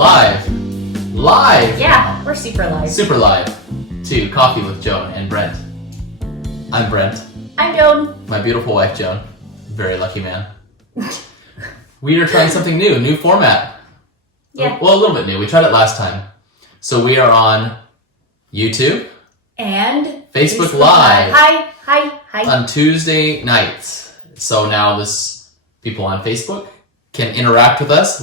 live. Yeah, we're super live. Super live to Coffee with Joan and Brent. I'm Brent. I'm Joan. My beautiful wife, Joan. Very lucky man. We are trying something new format. Yeah. Well, a little bit new. We tried it last time. So we are on YouTube and Facebook Live. Hi. On Tuesday nights. So now people on Facebook can interact with us,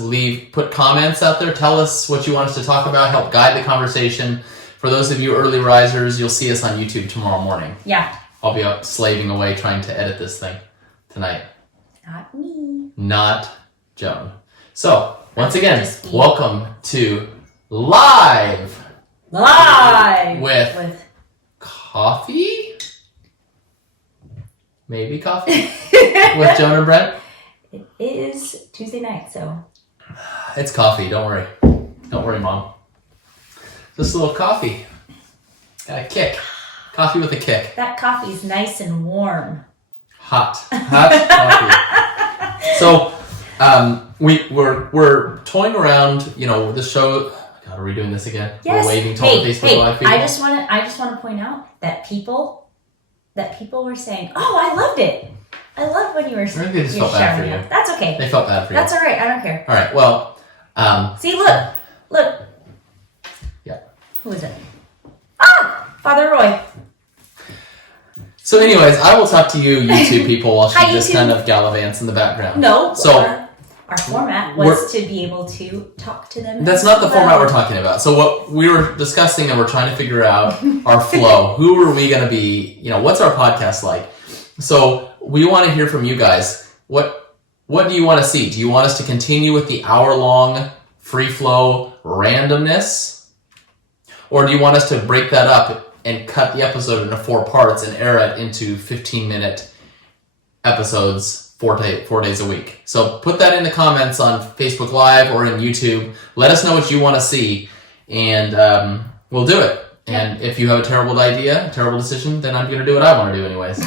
put comments out there, tell us what you want us to talk about, help guide the conversation. For those of you early risers, you'll see us on YouTube tomorrow morning. Yeah. I'll be up slaving away trying to edit this thing tonight. Not me. Not Joan. So, once again, welcome to Live with Coffee? Maybe Coffee? With Joan and Brent? It is Tuesday night, so. It's coffee, don't worry. Don't worry, Mom. Just a little coffee. Got a kick. Coffee with a kick. That coffee's nice and warm. Hot coffee. So, we're toying around, the show. God, are we doing this again? Yes. We're waving to all the Facebook Live people. I just want to point out that people were saying, "Oh, I loved it. I loved when you were." I think they just felt bad for you. That's okay. They felt bad for you. That's all right. I don't care. All right. Well. See, look. Yeah. Who is it? Father Roy. So, anyways, I will talk to you YouTube people while she Hi, just YouTube. kind of gallivants in the background. No. So. Our format was to be able to talk to them. That's not the format we're talking about. So what we were discussing and we're trying to figure out our flow. Who are we going to be? What's our podcast like? So we want to hear from you guys. What do you want to see? Do you want us to continue with the hour-long free flow randomness? Or do you want us to break that up and cut the episode into 4 parts and air it into 15-minute episodes 4 days a week? So put that in the comments on Facebook Live or in YouTube. Let us know what you want to see, and we'll do it. And if you have a terrible idea, a terrible decision, then I'm going to do what I want to do anyways.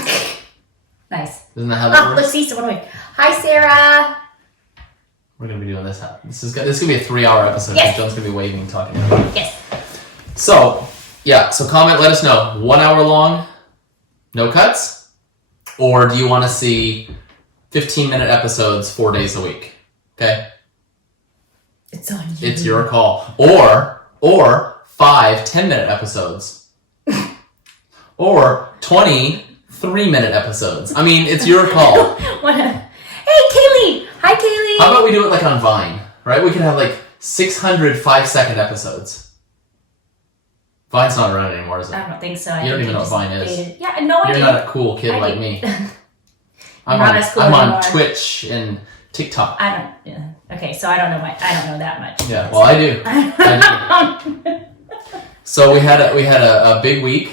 Nice. Isn't that how that works? Let's see someone wait. Hi, Sarah. We're going to be doing this. This is going to be a 3-hour episode. Yes. John's going to be waving, talking about it. Yes. So, so comment, let us know. 1 hour long, no cuts? Or do you want to see 15-minute episodes 4 days a week? Okay? It's on you. It's your call. Or 5 10-minute episodes. Or 20 3-minute episodes. I mean, it's your call. Hey, Kaylee! Hi, Kaylee! How about we do it like on Vine, right? We can have like 600 5-second episodes. Vine's not around anymore, is it? I don't think so. You don't even know what Vine is. Yeah, no, I do. You're not a cool kid like me. I'm on Twitch and TikTok. Okay, so I don't know that much. Yeah, well, I do. So we had a big week.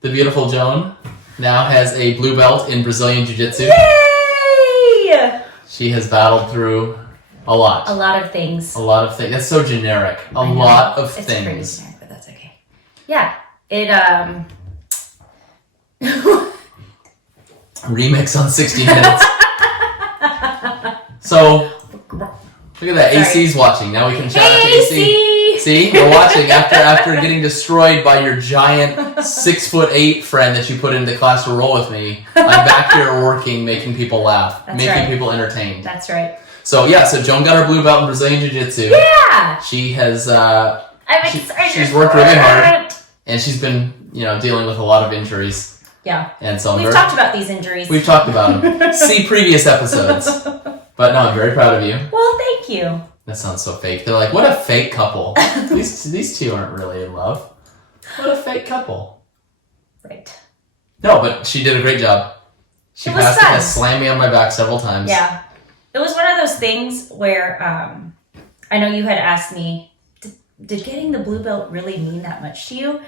The beautiful Joan now has a blue belt in Brazilian Jiu-Jitsu. Yay! She has battled through a lot. A lot of things. That's so generic. A lot of it's things. Pretty generic, but that's okay. Yeah, it Remix on 60 Minutes. So, look at that. Sorry. AC's watching. Now we can shout out to AC. AC! See? We're watching after getting destroyed by your giant 6'8" friend that you put into class to roll with me. I'm back here working, making people laugh, making people entertained. That's right. So, so Joan got her blue belt in Brazilian Jiu-Jitsu. Yeah! She has, I'm excited. she's worked really hard, and she's been, dealing with a lot of injuries. Yeah. And so we've talked about these injuries. We've talked about them. See previous episodes. But no, I'm very proud of you. Well, thank you. That sounds so fake. They're like, what a fake couple. These two aren't really in love. What a fake couple. Right. No, but she did a great job. She passed it, has slammed me on my back several times. Yeah. It was one of those things where I know you had asked me, did getting the blue belt really mean that much to you?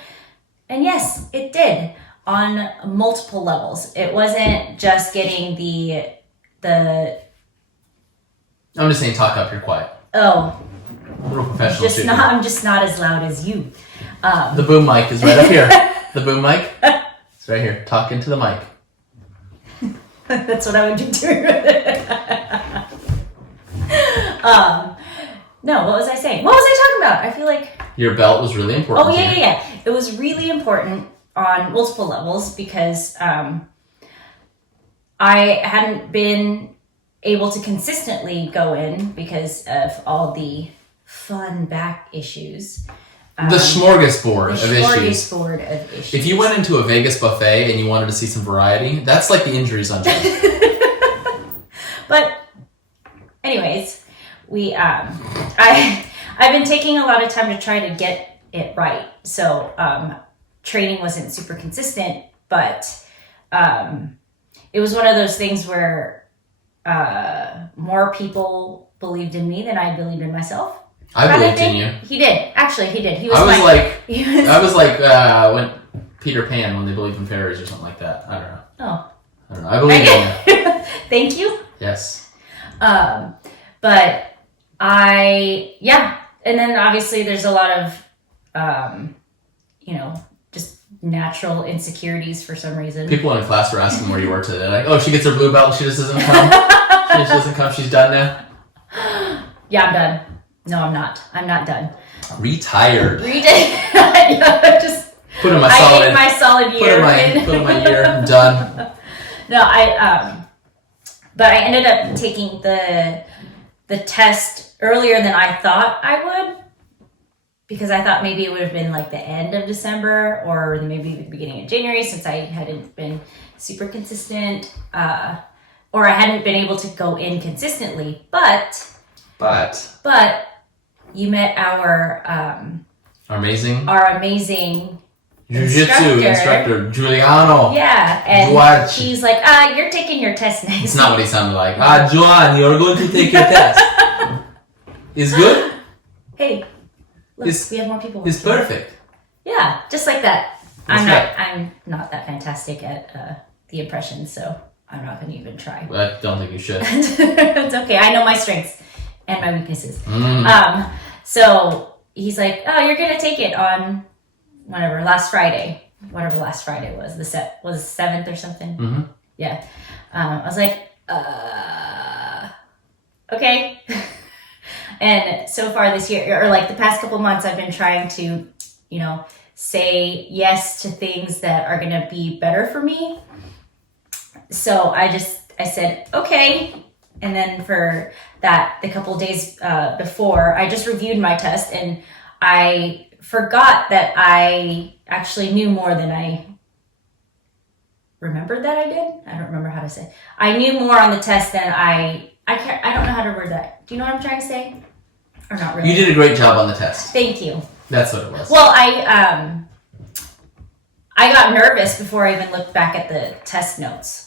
And yes, it did. On multiple levels. It wasn't just getting the I'm just saying talk up, you're quiet. Oh. Real professional. I'm just not as loud as you. The boom mic is right up here. The boom mic. It's right here. Talk into the mic. That's what I would be doing with it. No, what was I saying? What was I talking about? I feel like... Your belt was really important. Oh, yeah. It was really important on multiple levels because I hadn't been able to consistently go in because of all the fun back issues. The smorgasbord of issues. Smorgasbord of issues. If you went into a Vegas buffet and you wanted to see some variety, that's like the injuries on Jen. But anyways, I've been taking a lot of time to try to get it right. So training wasn't super consistent, but it was one of those things where more people believed in me than I believed in myself. I believed in you. He did. Actually, he did. I was like when Peter Pan when they believed in fairies or something like that. I don't know. Oh. I don't know. I believe in you. Thank you. Yes. But and then obviously there's a lot of, just natural insecurities for some reason. People in class were asking where you were today. Like, oh, she gets her blue belt and she just doesn't come. She just doesn't come. She's done now. Yeah, I'm done. No, I'm not. I'm not done. Retired. Just put in my solid year. Put in my year. I'm done. No, but I ended up taking the test earlier than I thought I would, because I thought maybe it would have been like the end of December or maybe the beginning of January, since I hadn't been super consistent, or I hadn't been able to go in consistently. But you met our amazing Jiu-Jitsu instructor Giuliano. Yeah, and Duarte. he's like, you're taking your test next. It's not what he sounded like. Joan, you're going to take your test. Is good? Hey, look, we have more people. It's perfect. Yeah, just like that. I'm not that fantastic at the impressions, so I'm not going to even try. I don't think you should. It's okay. I know my strengths and my weaknesses. So he's like, you're going to take it on whatever last Friday was. Was the 7th or something? Mm-hmm. Yeah. I was like, okay. And so far this year, or like the past couple months, I've been trying to, say yes to things that are going to be better for me. So I said, okay. And then for that, the couple days before, I just reviewed my test and I forgot that I actually knew more than I remembered that I did. I don't remember how to say. I knew more on the test than I don't know how to word that. Do you know what I'm trying to say? Or not really? You did a great job on the test. Thank you. That's what it was. Well, I got nervous before I even looked back at the test notes.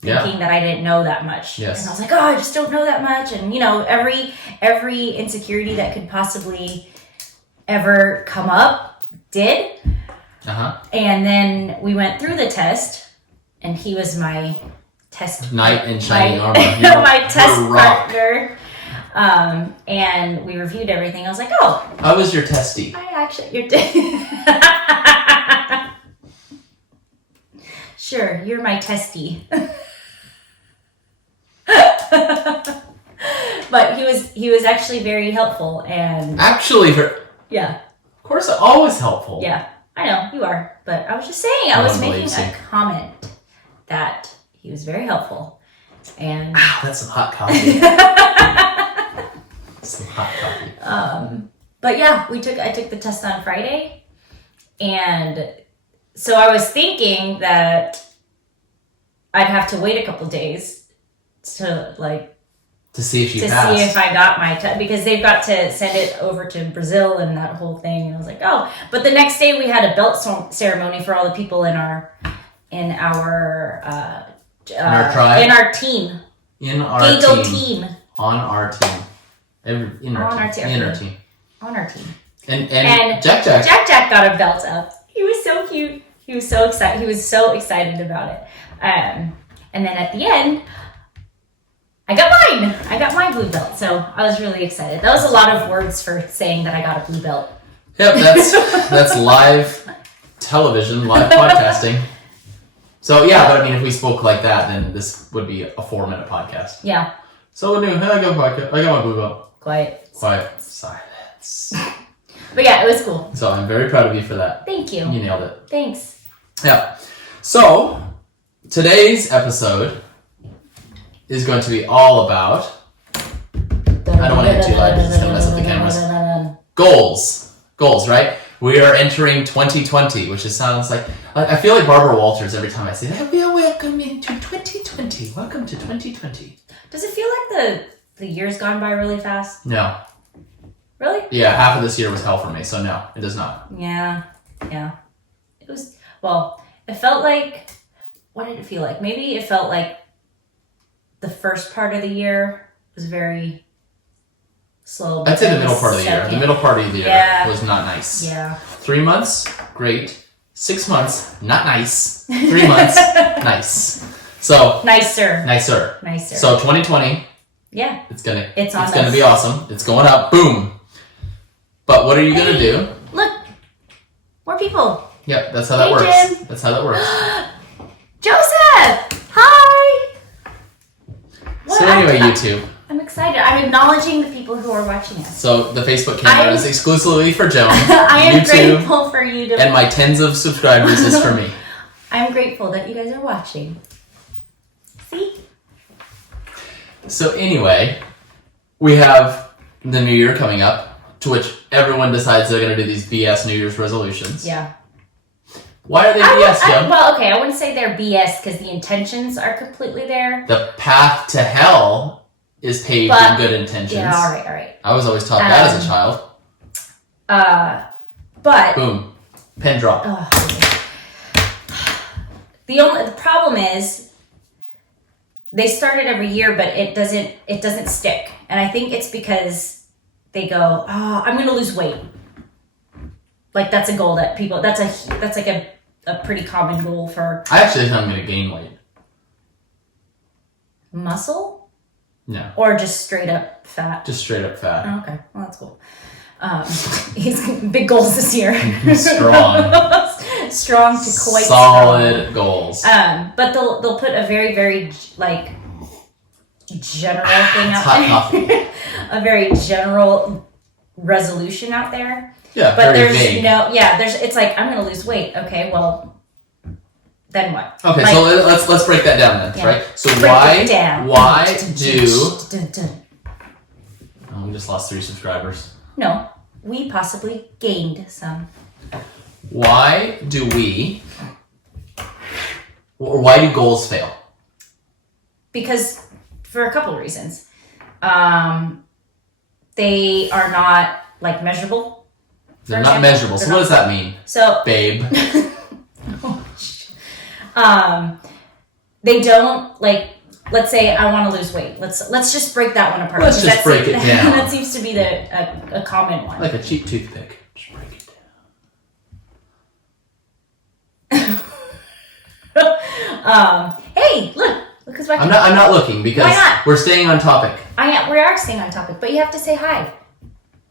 Thinking that I didn't know that much. Yes. And I was like, I just don't know that much. And, every insecurity that could possibly ever come up did. Uh-huh. And then we went through the test, and he was my test knight in shining armor. My test partner. And we reviewed everything. I was like, how was your testy? Sure, you're my testy. But he was actually very helpful, and yeah, of course, always helpful. Yeah, I know you are, but I was just saying, I was making a comment that he was very helpful, and that's some hot coffee. Some hot coffee. But yeah, I took the test on Friday, and so I was thinking that I'd have to wait a couple days to see if you passed. See if I got my test, because they've got to send it over to Brazil and that whole thing. And I was like, but the next day we had a belt ceremony for all the people in our tribe, in our team, team. On our team. On our team. And Jack got a belt up. He was so cute. He was so excited. He was so excited about it. And then at the end, I got mine. I got my blue belt. So I was really excited. That was a lot of words for saying that I got a blue belt. Yep, that's live television, live podcasting. So yeah, but I mean, if we spoke like that, then this would be a 4-minute podcast. Yeah. So I got my blue belt. Quiet silence. But yeah, it was cool. So I'm very proud of you for that. Thank you. You nailed it. Thanks. Yeah. So today's episode is going to be all about, I don't want to get too loud because it's going to mess up the cameras. Goals, right? We are entering 2020, which sounds like, I feel like Barbara Walters every time I say that. We are welcoming to 2020. Welcome to 2020. Does it feel like the year's gone by really fast? No. Really? Yeah, half of this year was hell for me, so no, it does not. Yeah. It was, well, it felt like, what did it feel like? Maybe it felt like the first part of the year was very slow. I'd say the middle part of the year. The middle part of the year was not nice. Yeah. 3 months, great. 6 months, not nice. 3 months, nice. So Nicer. So 2020. Yeah. It's gonna us. be awesome. It's going up. Boom. But what are you gonna do? Look, more people. Yep, that's how that works. Jim. That's how that works. Joseph, hi. So anyway, YouTube. I'm excited. I'm acknowledging the people who are watching us. So the Facebook camera is exclusively for Joan. I am YouTube, grateful for you to. And my tens of subscribers is for me. I'm grateful that you guys are watching. See? So anyway, we have the new year coming up, to which everyone decides they're going to do these BS New Year's resolutions. Yeah. Why are they BS, Joe? Well, okay, I wouldn't say they're BS because the intentions are completely there. The path to hell is paved in good intentions. Yeah, all right. I was always taught that as a child. But boom, pen drop. The problem is they start it every year, but it doesn't stick, and I think it's because they go, I'm going to lose weight. Like that's a goal that people. That's like a pretty common goal for. I actually think I'm going to gain weight. Muscle? No. Or just straight up fat? Just straight up fat. Oh, okay, well that's cool. He's big goals this year. Strong to quite solid goals. But they'll put a very, very like general thing out there. A very general resolution out there. Yeah, but very there's vague. It's like I'm gonna lose weight. Okay, well, then what? Okay, like, so let's break that down then, right? So why do? Oh, we just lost 3 subscribers. No, we possibly gained some. Why do goals fail? Because for a couple of reasons, they are not like measurable. They're not measurable. So what does that mean? So, babe. They don't like. Let's say I want to lose weight. Let's just break that one apart. Let's just break it down. That seems to be a common one. Like a cheap toothpick. Just break it down. Hey, look who's back. I'm not looking because we're staying on topic. We are staying on topic, but you have to say hi.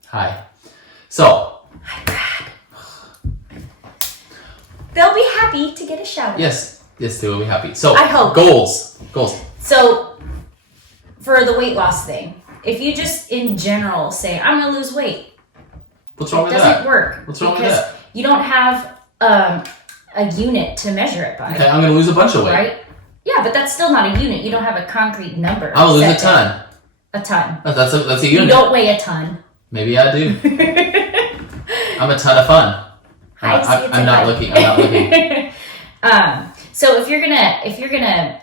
Hi. So. Hi, Brad. They'll be happy to get a shout out. Yes, they will be happy. So I hope. Goals. So for the weight loss thing, if you just in general say I'm gonna lose weight, what's wrong with that? It doesn't work. What's wrong with that? You don't have a unit to measure it by. Okay, I'm gonna lose a bunch of weight. Right? Yeah, but that's still not a unit. You don't have a concrete number. I'll lose a ton. A ton. That's a unit. You don't weigh a ton. Maybe I do. I'm a ton of fun. I'm not looking. So if you're gonna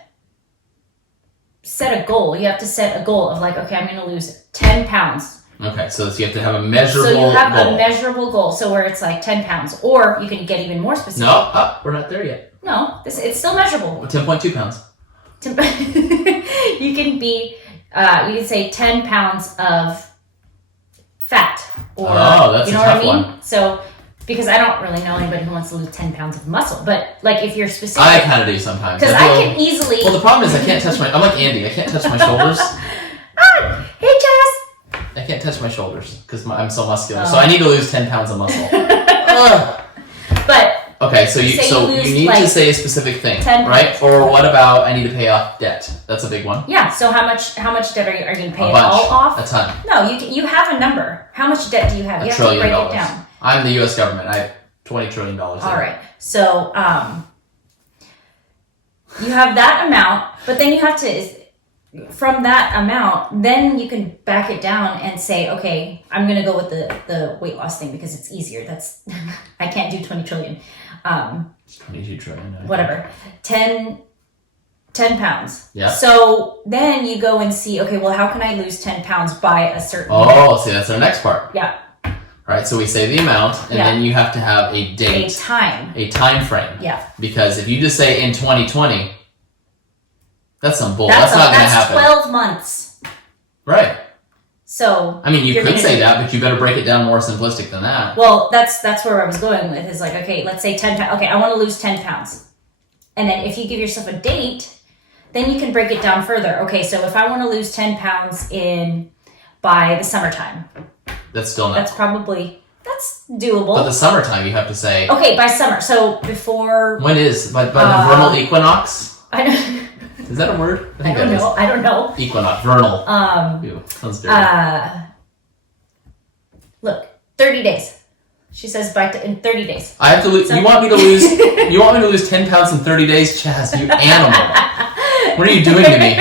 set a goal, you have to set a goal of like, okay, I'm gonna lose 10 pounds. Okay, so you have to have a measurable goal. So you have a measurable goal, so where it's like 10 pounds, or you can get even more specific. No, we're not there yet. No, it's still measurable. 10.2 pounds. You can say 10 pounds of fat, or that's you know a tough what I mean. one. So because I don't really know anybody who wants to lose 10 pounds of muscle, but like if you're specific, I kind of do sometimes. Because I can easily. Well, the problem is I can't touch I'm like Andy. I can't touch my shoulders. Hey, Jess. I can't touch my shoulders because I'm so muscular. So I need to lose 10 pounds of muscle. But Okay, so you need to say a specific thing, right? Or what about I need to pay off debt? That's a big one. Yeah. So how much debt are you going to pay A it bunch, all off? a ton. No, you have a number. How much debt do you have? You have to break it down. I'm the U.S. government. I have $20 trillion. All right. So you have that amount, but then you have to. From that amount, then you can back it down and say, okay, I'm going to go with the weight loss thing because it's easier. That's I can't do 20 trillion. 22 trillion. Whatever. 10 pounds. Yeah. So then you go and see, okay, well, how can I lose 10 pounds by a certain see, that's our next part. Yeah. All right, so we say the amount, and then you have to have a date. A time frame. Yeah. Because if you just say in 2020... That's some bull. That's not going to happen. That's 12 months. Right. So. I mean, you could say that, but you better break it down more simplistic than that. Well, that's where I was going with. Is like, okay, let's say 10 pounds. Okay, I want to lose 10 pounds. And then if you give yourself a date, then you can break it down further. Okay, so if I want to lose 10 pounds by the summertime. That's still not. That's doable. But the summertime, you have to say. Okay, by summer. So before. When is? By the vernal equinox? I know. Is that a word? I don't know. Equinox, vernal. Ew, sounds dirty. Look, 30 days. She says in 30 days. I have to lose. You want me to lose? You want me to lose 10 pounds in 30 days, Chaz? You animal! What are you doing to me?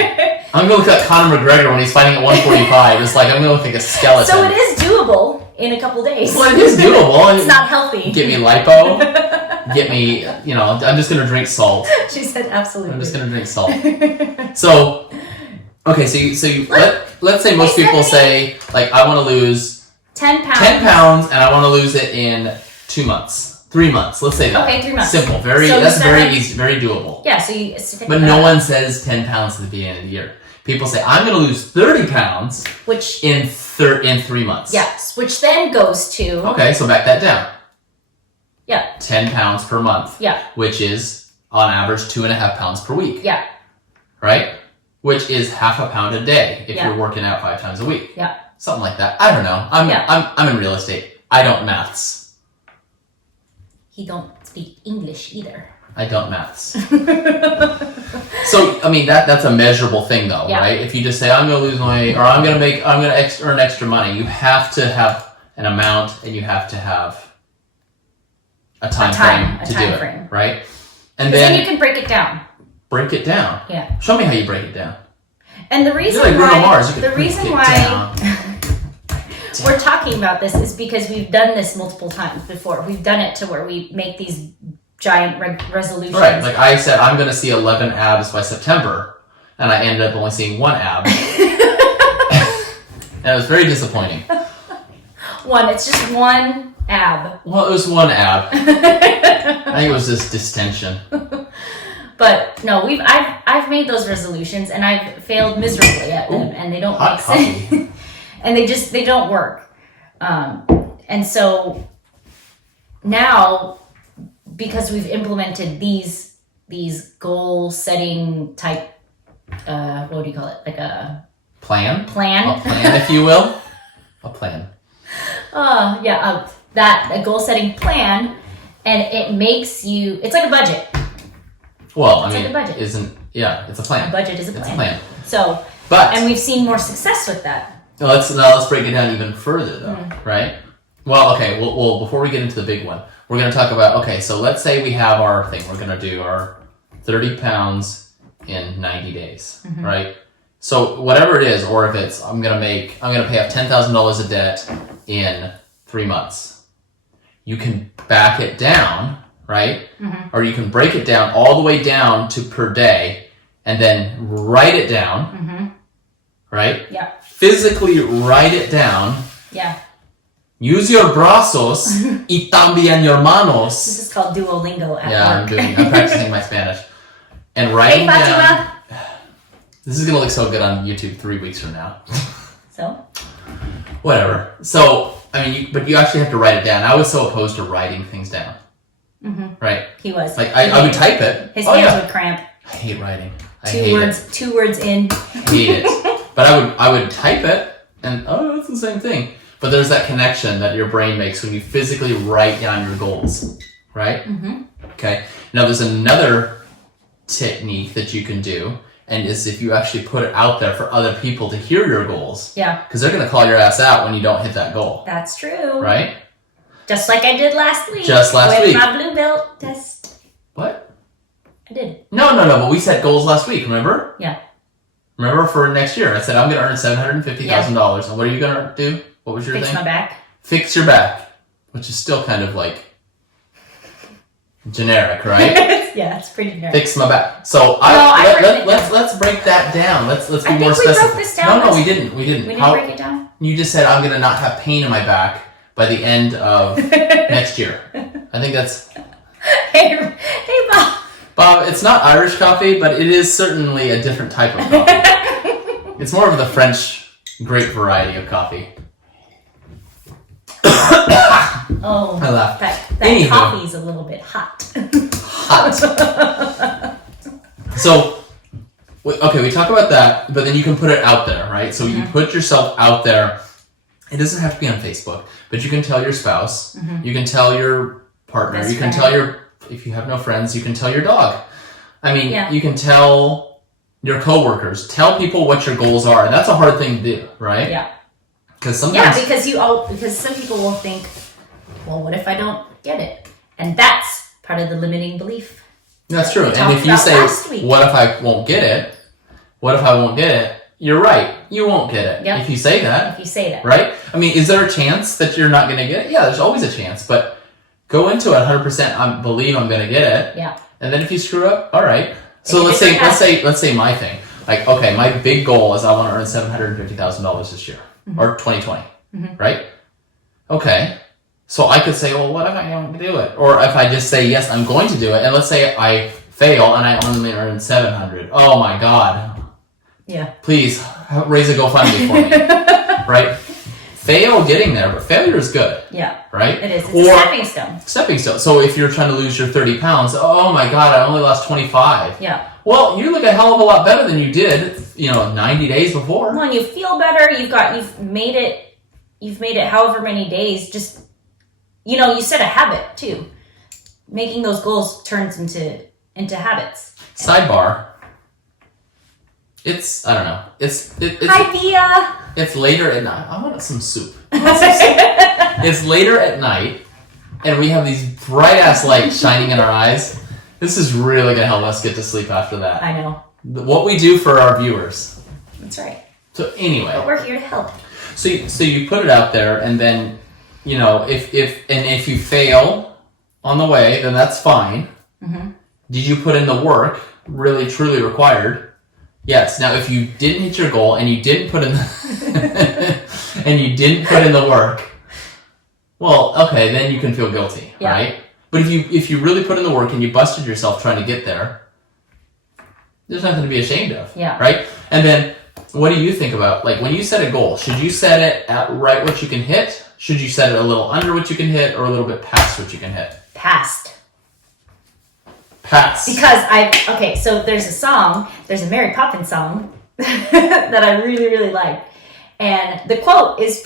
I'm gonna look like Conor McGregor when he's fighting at 145. It's like I'm gonna look like a skeleton. So it is doable in a couple days. Well, it is doable. It's not healthy. Get me lipo. Get me, I'm just going to drink salt. She said absolutely. I'm just going to drink salt. So, okay, so you let's say most people say, like, I want to lose 10 pounds. 10 pounds, and I want to lose it in 2 months. 3 months. Let's say that. Okay, 3 months. Simple. That's very easy, very doable. Yeah, so but no one says 10 pounds at the beginning of the year. People say, I'm going to lose 30 pounds in 3 months. Yes, which then goes to... Okay, so back that down. Yeah. 10 pounds per month. Yeah. Which is, on average, 2.5 pounds per week. Yeah. Right? Which is half a pound a day if you're working out 5 times a week. Yeah. Something like that. I don't know. I'm in real estate. I don't maths. He don't speak English either. I don't maths. So, I mean, that's a measurable thing, though, right? If you just say, I'm going to lose weight, or I'm going to earn extra money, you have to have an amount, and you have to have a time frame to do it, right? And then you can break it down. Break it down. Yeah. Show me how you break it down. And the reason why we're talking about this is because we've done this multiple times before. We've done it to where we make these giant resolutions. Right. Like I said, I'm going to see 11 abs by September, and I ended up only seeing 1 ab. And it was very disappointing. It's just 1 ab. Well, it was 1 ab. I think it was just distension. But no, I've made those resolutions and I've failed miserably at them, and they don't make sense. And they don't work. And so now, because we've implemented these goal setting type, what do you call it? Like a plan. A plan, if you will. A plan. A goal setting plan, and it makes you. It's like a budget. Well, it's like a budget. It's a plan. A budget is a plan. It's a plan. So, and we've seen more success with that. Now let's break it down even further, though, right? Well, okay. Well, before we get into the big one, we're going to talk about. Okay, so let's say we have our thing. We're going to do our 30 pounds in 90 days, right? So whatever it is, or if it's I'm going to pay off $10,000 of debt in 3 months. You can back it down, right? Or you can break it down all the way down to per day, and then write it down, right? Yeah. Physically write it down. Yeah. Use your brazos y también your manos. This is called Duolingo at work. I'm practicing my Spanish. And writing down. This is gonna look so good on YouTube 3 weeks from now. So? Whatever. So, I mean, but you actually have to write it down. I was so opposed to writing things down. Right? He was. Like, I would type it. His hands would cramp. I hate writing. Two words in. I hate it. But I would type it, and it's the same thing. But there's that connection that your brain makes when you physically write down your goals, right? Okay. Now there's another technique that you can do, and is if you actually put it out there for other people to hear your goals. Yeah. Because they're going to call your ass out when you don't hit that goal. That's true. Right? Just like I did last week. Just last with week. my blue belt test. What? I did. No, but we set goals last week, remember? Yeah. Remember for next year, I said I'm going to earn $750,000. And what are you going to do? What was your thing? Fix my back. Fix your back. Which is still kind of like generic, right? Yeah, it's pretty generic. Fix my back. So let's break that down. Let's be more specific. I think we broke this down. No, we didn't. We didn't. We didn't break it down? You just said I'm going to not have pain in my back by the end of next year. I think that's... Hey, Bob. Bob, it's not Irish coffee, but it is certainly a different type of coffee. It's more of the French grape variety of coffee. Oh, I laughed. That coffee's a little bit hot. Hot. So, okay, we talk about that, but then you can put it out there, right? So you put yourself out there. It doesn't have to be on Facebook, but you can tell your spouse, you can tell your partner, you can tell if you have no friends, you can tell your dog. I mean, you can tell your coworkers, tell people what your goals are, and that's a hard thing to do, right? Yeah. Because sometimes... Yeah, because some people will think, well, what if I don't get it? And that's part of the limiting belief. That's true. And if you say, what if I won't get it? What if I won't get it? You're right. You won't get it. Yep. If you say that. If you say that. Right? I mean, is there a chance that you're not going to get it? Yeah, there's always a chance. But go into it 100%. I believe I'm going to get it. Yeah. And then if you screw up, all right. So let's say my thing. Like, okay, my big goal is I want to earn $750,000 this year. Or 2020. Right? Okay. So I could say, well, what if I don't do it? Or if I just say, yes, I'm going to do it. And let's say I fail and I only earn $700. Oh my God. Yeah. Please raise a GoFundMe for me. Right? Fail getting there, but failure is good. Yeah. Right? It is. It's a stepping stone. Stepping stone. So if you're trying to lose your 30 pounds, oh my God, I only lost 25. Yeah. Well, you look a hell of a lot better than you did, 90 days before. Well, and you feel better. You've made it however many days. Just, you set a habit too. Making those goals turns into habits. Sidebar. I don't know. It's Hi, Thea. It's later at night. I want some soup. It's later at night, and we have these bright ass lights shining in our eyes. This is really gonna help us get to sleep after that. I know. What we do for our viewers. That's right. So anyway. But we're here to help. So you put it out there, and then if you fail on the way, then that's fine. Did you put in the work really truly required? Yes. Now, if you didn't hit your goal and you didn't put in the work, well, okay, then you can feel guilty, right? But if you really put in the work and you busted yourself trying to get there, there's nothing to be ashamed of, right? And then, what do you think about, like, when you set a goal, should you set it at right what you can hit? Should you set it a little under what you can hit, or a little bit past what you can hit? Past. Because so there's a Mary Poppins song that I really, really like. And the quote is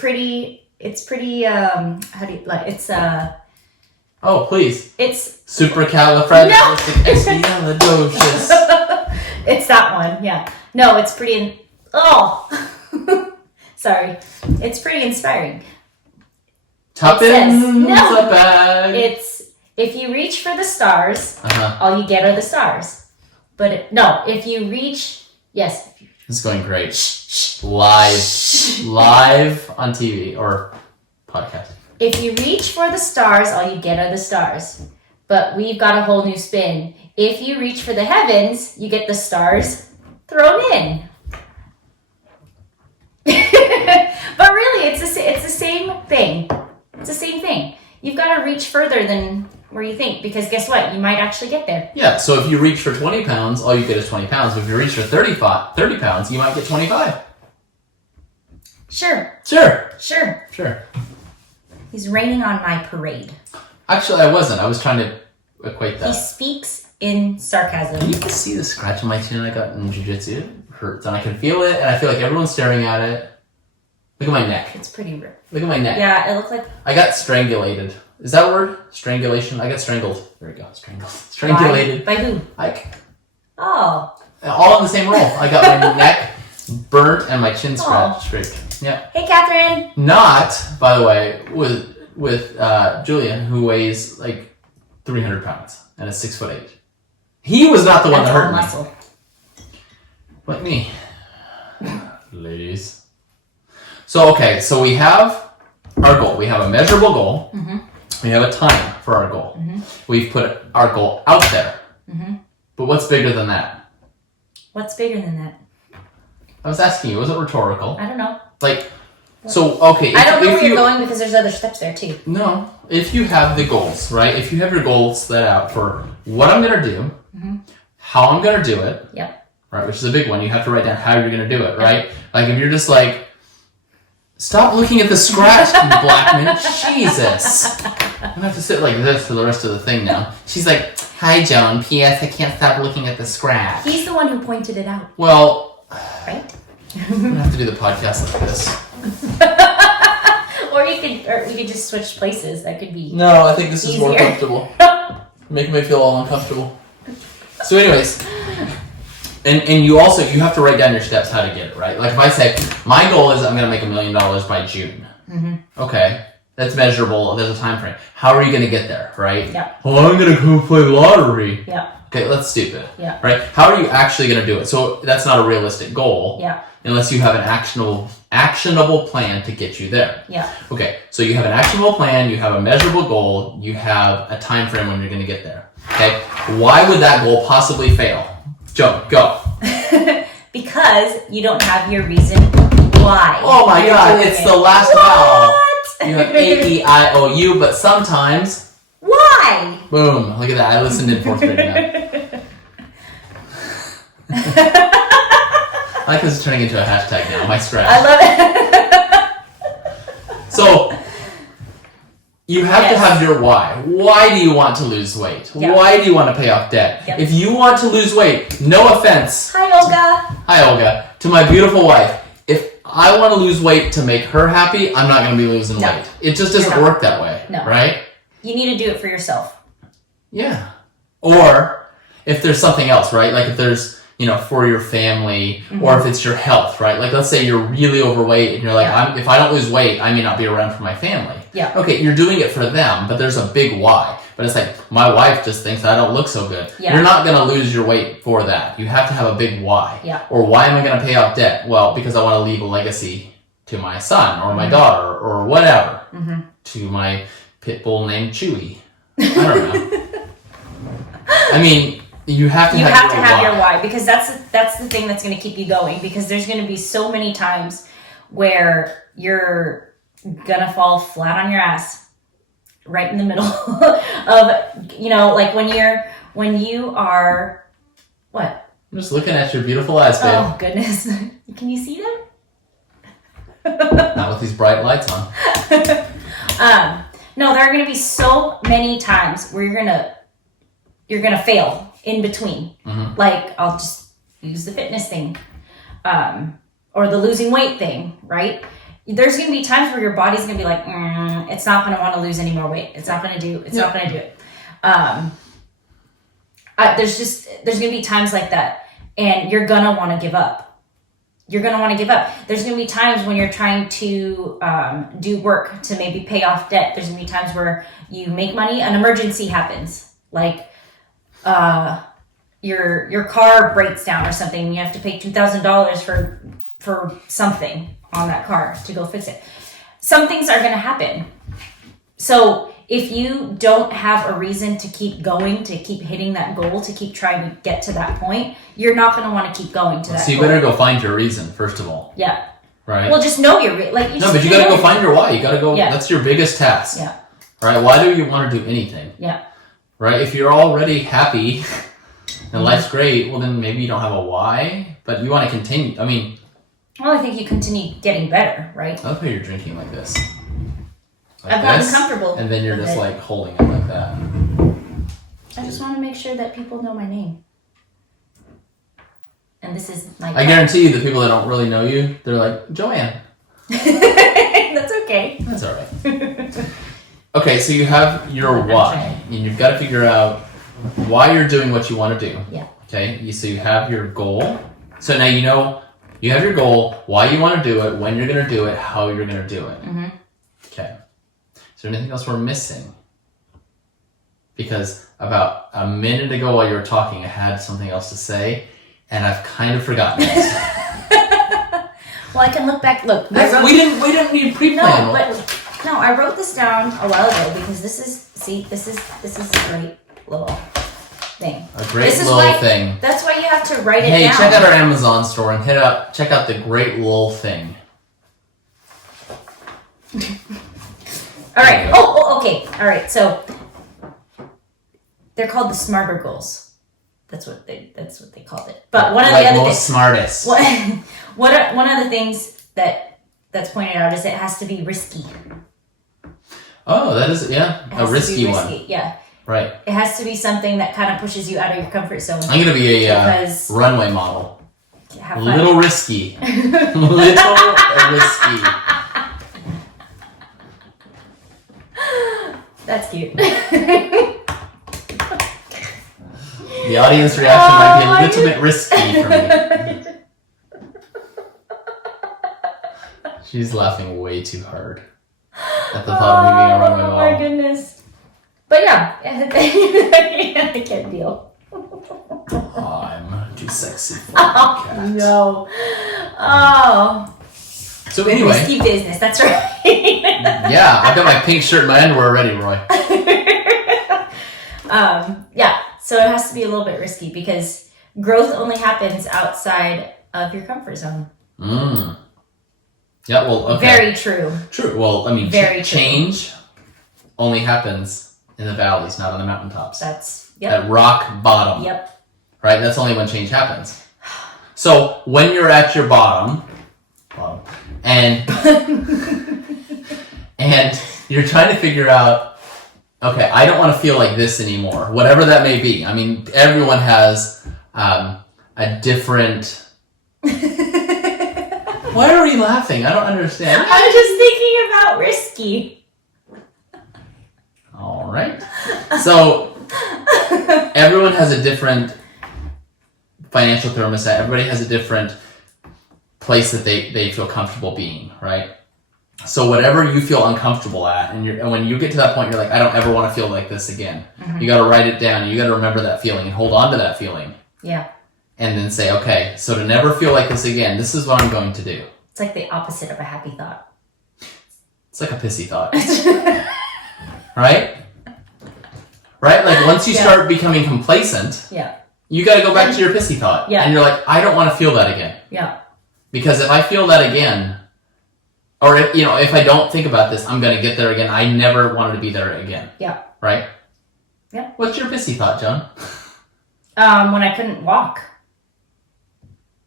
oh, please. It's supercalifragilisticexpialidocious. It's that one, yeah. No, it's pretty, sorry. It's pretty inspiring. Tuppence a bag. It's, if you reach for the stars, all you get are the stars. But if you reach, yes. It's going great. Live on TV or podcast. If you reach for the stars, all you get are the stars. But we've got a whole new spin. If you reach for the heavens, you get the stars thrown in. But really, it's the same thing. It's the same thing. You've got to reach further than where you think, because guess what? You might actually get there. Yeah, so if you reach for 20 pounds, all you get is 20 pounds. But if you reach for 30 pounds, you might get 25. Sure. He's raining on my parade. Actually, I wasn't. I was trying to equate that. He speaks in sarcasm. Can you can see the scratch on my chin I got in jiu-jitsu? It hurts, and I can feel it, and I feel like everyone's staring at it. Look at my neck. It's pretty rare. Look at my neck. Yeah, it looks like... I got strangulated. is that a word? Strangulation? I got strangled. There we go. Strangled. Strangulated. By who? Like, Oh. all in the same roll. I got my neck burnt and my chin scratched. Yeah. Hey, Catherine. Not, by the way, with Julian, who weighs like 300 pounds and is 6'8". He was not the one that hurt me. Muscle. Like me. Ladies. So, okay, so we have our goal. We have a measurable goal. Mm-hmm. We have a time for our goal. Mm-hmm. We've put our goal out there. Mm-hmm. But what's bigger than that? What's bigger than that? I was asking you. Was it rhetorical? I don't know. Like, so, okay. I don't know where you're going because there's other steps there too. No. If you have the goals, right? If you have your goals set out for what I'm going to do, mm-hmm. how I'm going to do it, yep. right? Which is a big one. You have to write down how you're going to do it, right? Yep. Like, if you're just like, stop looking at the scratch, Blackman. Jesus. I'm going to have to sit like this for the rest of the thing now. She's like, hi, Joan. P.S. I can't stop looking at the scratch. He's the one who pointed it out. Well, right? I'm going to have to do the podcast like this. or we could just switch places. That could be No, I think this easier. Is more comfortable. Making me feel all uncomfortable. So anyways, and you have to write down your steps how to get it, right? Like if I say, my goal is I'm going to make $1 million by June. Mm-hmm. Okay. That's measurable. There's a time frame. How are you going to get there, right? Yeah. Well, I'm going to go play lottery. Yeah. Okay, that's stupid. Yeah. Right? How are you actually going to do it? So that's not a realistic goal. Yeah. Unless you have an actionable plan to get you there. Yeah. Okay, so you have an actionable plan, you have a measurable goal, you have a time frame when you're going to get there. Okay? Why would that goal possibly fail? Joe, go. Because you don't have your reason why. Oh my God, it's the last vowel. You have A-E-I-O-U, but sometimes... Why? Boom, look at that. I listened in 4th grade now. I like this is turning into a hashtag now, my scratch. I love it. So, you have to have your why. Why do you want to lose weight? Yep. Why do you want to pay off debt? Yep. If you want to lose weight, no offense. Hi, Olga. Hi, Olga. To my beautiful wife. If I want to lose weight to make her happy, I'm not going to be losing weight. It just doesn't work that way. No. Right? You need to do it for yourself. Yeah. Or if there's something else, right? Like if there's, for your family, mm-hmm. or if it's your health, right? Like let's say you're really overweight and you're like, if I don't lose weight, I may not be around for my family. Yeah. Okay, you're doing it for them, but there's a big why. But it's like, my wife just thinks I don't look so good. Yeah. You're not going to lose your weight for that. You have to have a big why. Yeah. Or why am I going to pay off debt? Well, because I want to leave a legacy to my son or my daughter or whatever. Mm-hmm. To my pit bull named Chewy. I don't know. I mean... You have to have your why because that's the thing that's going to keep you going because there's going to be so many times where you're going to fall flat on your ass right in the middle of like when you are what? I'm just looking at your beautiful eyes, babe. Oh goodness. Can you see them? Not with these bright lights on. No, there are going to be so many times where you're going to fail in between. Mm-hmm. Like, I'll just use the fitness thing, or the losing weight thing, right? There's going to be times where your body's going to be like, it's not going to want to lose any more weight. It's not going to do it. There's going to be times like that, and you're going to want to give up. There's going to be times when you're trying to do work to maybe pay off debt. There's going to be times where you make money, an emergency happens, like your car breaks down or something. You have to pay $2,000 for something on that car to go fix it. Some things are going to happen. So if you don't have a reason to keep going, to keep hitting that goal, to keep trying to get to that point, you're not going to want to keep going to that So you better go find your reason, first of all. Yeah. Right? Well, just know your but you got to go find your why. You got to go, that's your biggest task. Yeah. Right? Why do you want to do anything? Yeah. Right? If you're already happy and life's great, well then maybe you don't have a why, but you want to continue. I mean... Well, I think you continue getting better, right? I love how you're drinking like this. I've gotten comfortable. And then you're just like holding it like that. I just want to make sure that people know my name. And this is my... I guarantee you the people that don't really know you, they're like, Joanne. That's okay. That's all right. Okay, so you have your why, and you've got to figure out why you're doing what you want to do. Yeah. Okay, so you have your goal. So now you know you have your goal, why you want to do it, when you're going to do it, how you're going to do it. Mm-hmm. Okay. Is there anything else we're missing? Because about a minute ago while you were talking, I had something else to say, and I've kind of forgotten it. Well, I can look back. Look, we didn't need pre-plan. No, I wrote this down a while ago because this is a great little thing. A great little thing. That's why you have to write it down. Hey, check out our Amazon store and check out the great little thing. All right. Oh, okay. All right. So they're called the smarter goals. That's what they called it. But one of the other things, smartest. One of the things that's pointed out is it has to be risky. Oh, that is a risky one. Yeah. Right. It has to be something that kind of pushes you out of your comfort zone. I'm gonna be a runway model. Have fun. A little risky. Little risky. That's cute. The audience reaction might be a little bit risky for me. She's laughing way too hard at the thought of me being a runway model. Oh my goodness. But yeah, I can't deal. Oh, I'm too sexy for Oh, cat. no. Oh. So anyway. Risky business, that's right. Yeah, I've got my pink shirt and my underwear ready, Roy. Yeah, so it has to be a little bit risky because growth only happens outside of your comfort zone. Mm. Yeah, well, okay. Very true. True. Well, I mean, Very change only happens in the valleys, not on the mountaintops. That's, At rock bottom. Yep. Right? That's only when change happens. So, when you're at your bottom, and and you're trying to figure out, okay, I don't want to feel like this anymore, whatever that may be. I mean, everyone has a different... Why are we laughing? I don't understand. I'm just thinking about risky. All right. So, everyone has a different financial thermostat. Everybody has a different place that they feel comfortable being, right? So whatever you feel uncomfortable at, and when you get to that point, you're like, I don't ever want to feel like this again. Mm-hmm. You got to write it down. You got to remember that feeling and hold on to that feeling. Yeah. And then say, okay, so to never feel like this again, this is what I'm going to do. It's like the opposite of a happy thought. It's like a pissy thought. Right? Right? Like once you start becoming complacent, you got to go back to your pissy thought. Yeah. And you're like, I don't want to feel that again. Yeah. Because if I feel that again, or if I don't think about this, I'm going to get there again. I never wanted to be there again. Yeah. Right? Yeah. What's your pissy thought, John? When I couldn't walk.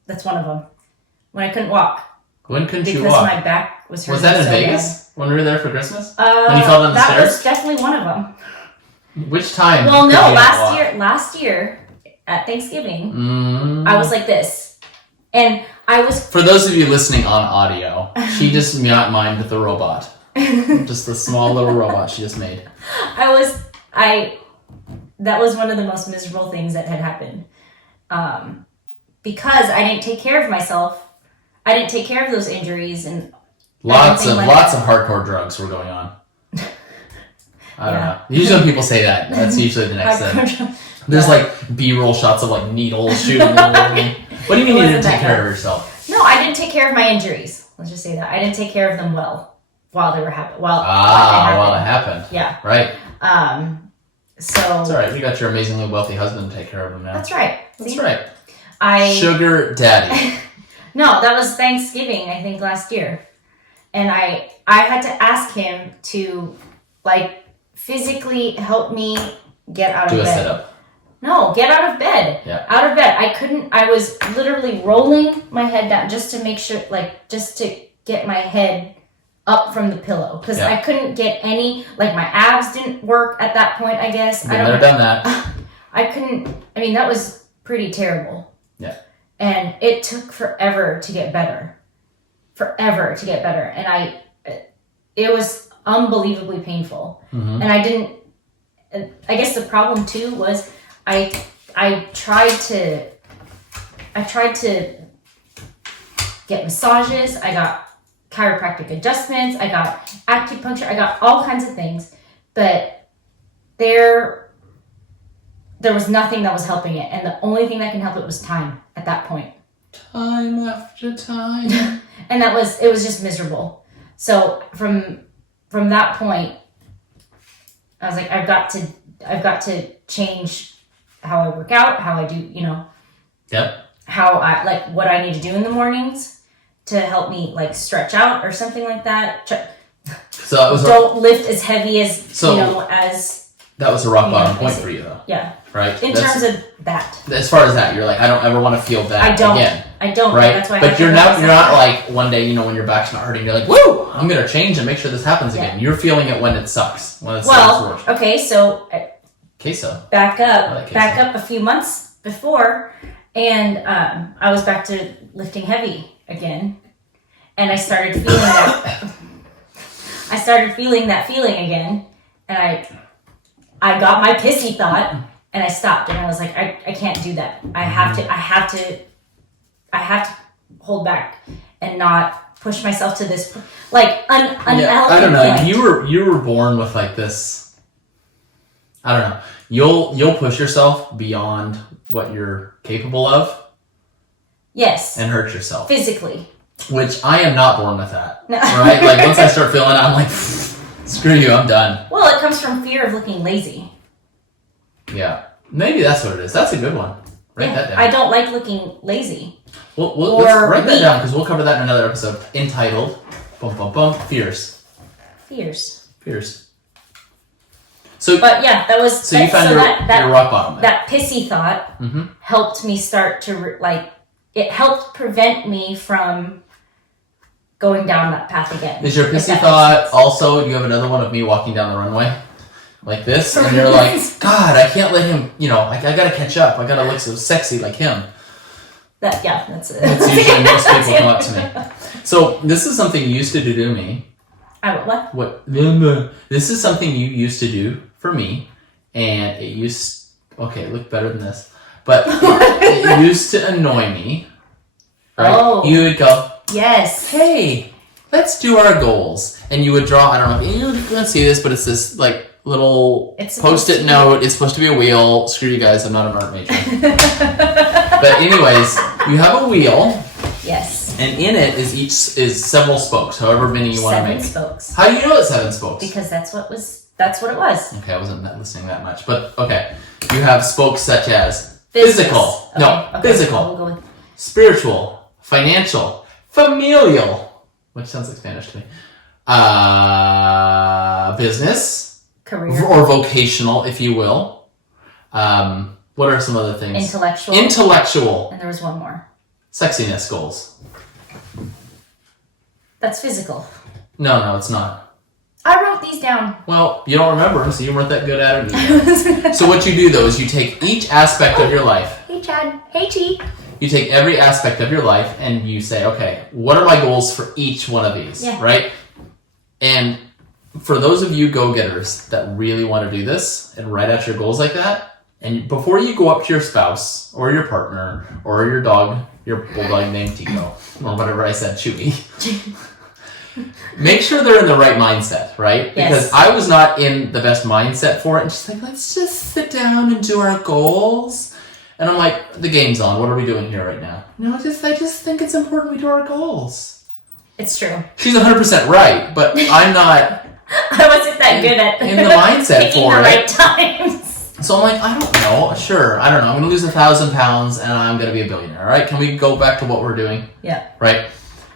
That's one of them. When I couldn't walk. When couldn't you walk? Because my back was hurting. Was that in so Vegas? bad. When we were there for Christmas? When you fell down the stairs? That was definitely one of them. Which time? Well, no, last year at Thanksgiving, I was like this. And I was... For those of you listening on audio, she just mimed the robot. Just the small little robot she just made. That was one of the most miserable things that had happened. Because I didn't take care of myself. I didn't take care of those injuries and lots of hardcore drugs were going on. I don't know. Usually when people say that, that's usually the next thing. There's like B-roll shots of like needles shooting. What do you mean you didn't take care of yourself? No, I didn't take care of my injuries. Let's just say that. I didn't take care of them well while they were happening. While it happened. Yeah. Right. So it's all right. You got your amazingly wealthy husband to take care of them now. That's right. That's right. Sugar daddy. No, that was Thanksgiving, I think, last year. And I had to ask him to, like, physically help me get out of bed. Do a sit-up. No, get out of bed. Yeah. Out of bed. I was literally rolling my head down just to make sure, like, just to get my head up from the pillow. Because I couldn't get any, like, my abs didn't work at that point, I guess. I've never done that. That was pretty terrible. Yeah. And it took forever to get better. And it was unbelievably painful. And I guess the problem too was I tried to get massages, I got chiropractic adjustments, I got acupuncture, I got all kinds of things, but there was nothing that was helping it, and the only thing that can help it was time at that point. Time after time. And it was just miserable. So from that point, I was like, I've got to change how I work out, how I do, Yep. how I like what I need to do in the mornings to help me like stretch out or something like that. So that was don't lift as heavy as as that was a rock bottom point for you though. Yeah. Right. In terms of that. As far as that, you're like, I don't ever want to feel that again. I don't. Right. That's why. But you're not like one day, when your back's not hurting, you're like, woo! I'm gonna change and make sure this happens again. You're feeling it when it sucks. When it sucks worse. Okay, so. Back up a few months before, and I was back to lifting heavy again, and I started feeling that. I started feeling that feeling again, and I got my pissy thought, and I stopped, and I was like, I can't do that. I have to hold back and not push myself to this like unhealthy. I don't know. Point. You were born with like this. I don't know. You'll push yourself beyond what you're capable of. Yes. And hurt yourself. Physically. Which I am not born with that. No. Right? Like once I start feeling it, I'm like, screw you, I'm done. Well, it comes from fear of looking lazy. Yeah. Maybe that's what it is. That's a good one. Write that down. I don't like looking lazy. Well, let's write that down because we'll cover that in another episode entitled Fears. So, but yeah, that was. So you found your rock bottom. That pissy thought helped me start to it helped prevent me from going down that path again. Is your pissy thought also? You have another one of me walking down the runway like this, and you're like, God, I can't let him. I gotta catch up. I gotta look so sexy like him. That's it. That's usually most people come up to me. So this is something you used to do to me. What? What? This is something you used to do for me, and it used. Okay, it looked better than this, but it used to annoy me. Right? Oh. You would go, yes. Hey, let's do our goals, and you would draw. I don't know if you can see this, but it's this like little post-it note. It's supposed to be a wheel. Screw you guys, I'm not an art major. But anyways, you have a wheel. Yes. And in it is several spokes, however many you want to make. 7 spokes. How do you know it's 7 spokes? Because that's what it was. Okay, I wasn't listening that much, but okay. You have spokes such as physical. Okay. No, okay. physical. We'll go with spiritual, financial, familial, which sounds like Spanish to me. Business, career, or vocational, if you will. What are some other things? Intellectual. And there was one more. Sexiness goals. That's physical. No, it's not. I wrote these down. Well, you don't remember them, so you weren't that good at it either. So what you do, though, is you take each aspect of your life. Hey, Chad. Hey, T. You take every aspect of your life and you say, okay, what are my goals for each one of these, right? And for those of you go-getters that really want to do this and write out your goals like that, and before you go up to your spouse or your partner or your dog, your bulldog named Tico, or whatever I said, Chewy, make sure they're in the right mindset, right? Yes. Because I was not in the best mindset for it. And she's like, let's just sit down and do our goals. And I'm like, the game's on. What are we doing here right now? No, I just think it's important we do our goals. It's true. She's 100% right, but I'm not. I wasn't that good at in the mindset picking for the it. right times. So I'm like, I don't know. Sure, I don't know. I'm gonna lose 1,000 pounds and I'm gonna be a billionaire. All right? Can we go back to what we're doing? Yeah. Right.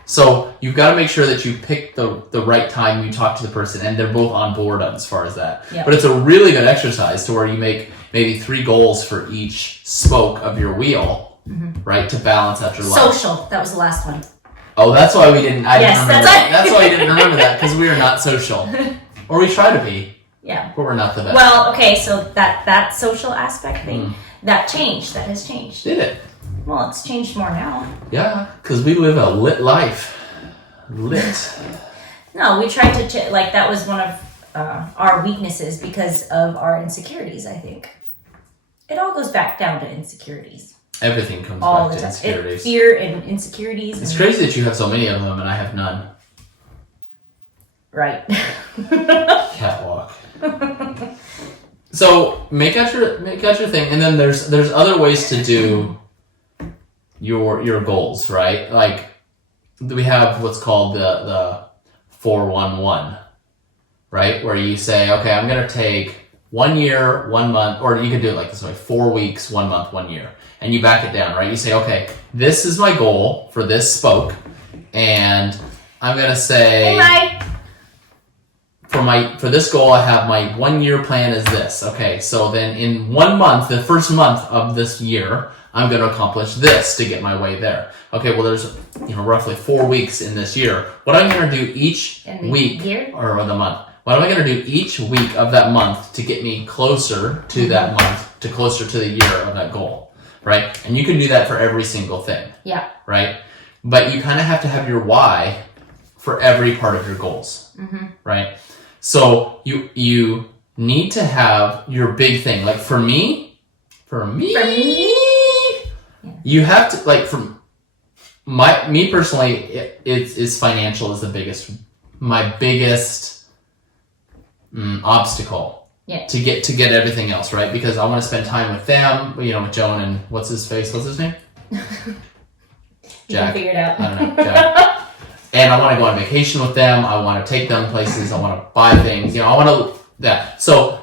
So you've got to make sure that you pick the right time you talk to the person, and they're both on board as far as that. Yep. But it's a really good exercise to where you make maybe 3 goals for each spoke of your wheel, right, to balance out your life. Social. That was the last one. Oh, that's why we didn't. I didn't remember that's that. That's why I didn't remember that, because we are not social, or we try to be. Yeah. But we're not the best. Well, okay, so that social aspect thing that has changed. Did it? Well, it's changed more now. Yeah, because we live a lit life. Lit. No, we tried to, like, that was one of our weaknesses because of our insecurities, I think. It all goes back down to insecurities. Everything comes all back the to time. insecurities. Fear and insecurities. It's crazy that you have so many of them and I have none. Right. Catwalk. So make out your thing, and then there's other ways to do your goals, right? Like we have what's called the 4-1-1, right? Where you say, okay, I'm gonna take 1 year, 1 month, or you could do it like this way: 4 weeks, 1 month, 1 year, and you back it down, right? You say, okay, this is my goal for this spoke, and I'm gonna say. Hey, Mike. For this goal, I have my 1 year plan is this. Okay, so then in 1 month, the first month of this year, I'm going to accomplish this to get my way there. Okay, well, there's roughly 4 weeks in this year. What I'm going to do each week or the month? What am I going to do each week of that month to get me closer to that month, to closer to the year of that goal, right? And you can do that for every single thing. Yeah. Right? But you kind of have to have your why for every part of your goals, right? So you need to have your big thing. Like for me, you have to, like, from me personally, it's financial is my biggest obstacle to get everything else, right? Because I want to spend time with them, with Joan and what's his name? Jack. You can figure it out. I don't know, Jack. And I want to go on vacation with them. I want to take them places. I want to buy things. I want to that. So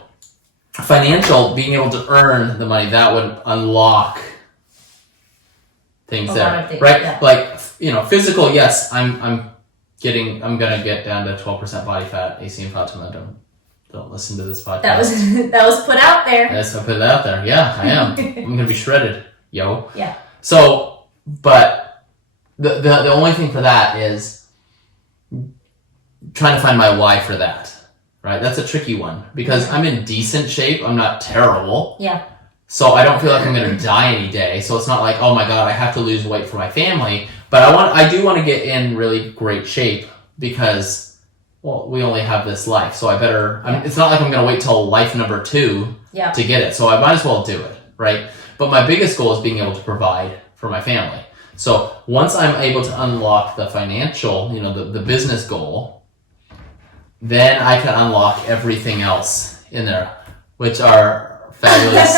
financial, being able to earn the money, that would unlock things there, right? Yeah. Like physical. Yes, I'm gonna get down to 12% body fat. AC and Fatima, don't listen to this podcast. That was put out there. Yes, I put it out there. Yeah, I am. I'm gonna be shredded, yo. Yeah. So, but the only thing for that is trying to find my why for that, right? That's a tricky one because I'm in decent shape. I'm not terrible. Yeah. So I don't feel like I'm going to die any day. So it's not like, oh my God, I have to lose weight for my family. But I do want to get in really great shape because, well, we only have this life. So I better, it's not like I'm going to wait till life number 2 to get it. So I might as well do it, right? But my biggest goal is being able to provide for my family. So once I'm able to unlock the financial, the business goal, then I can unlock everything else in there, which our fabulous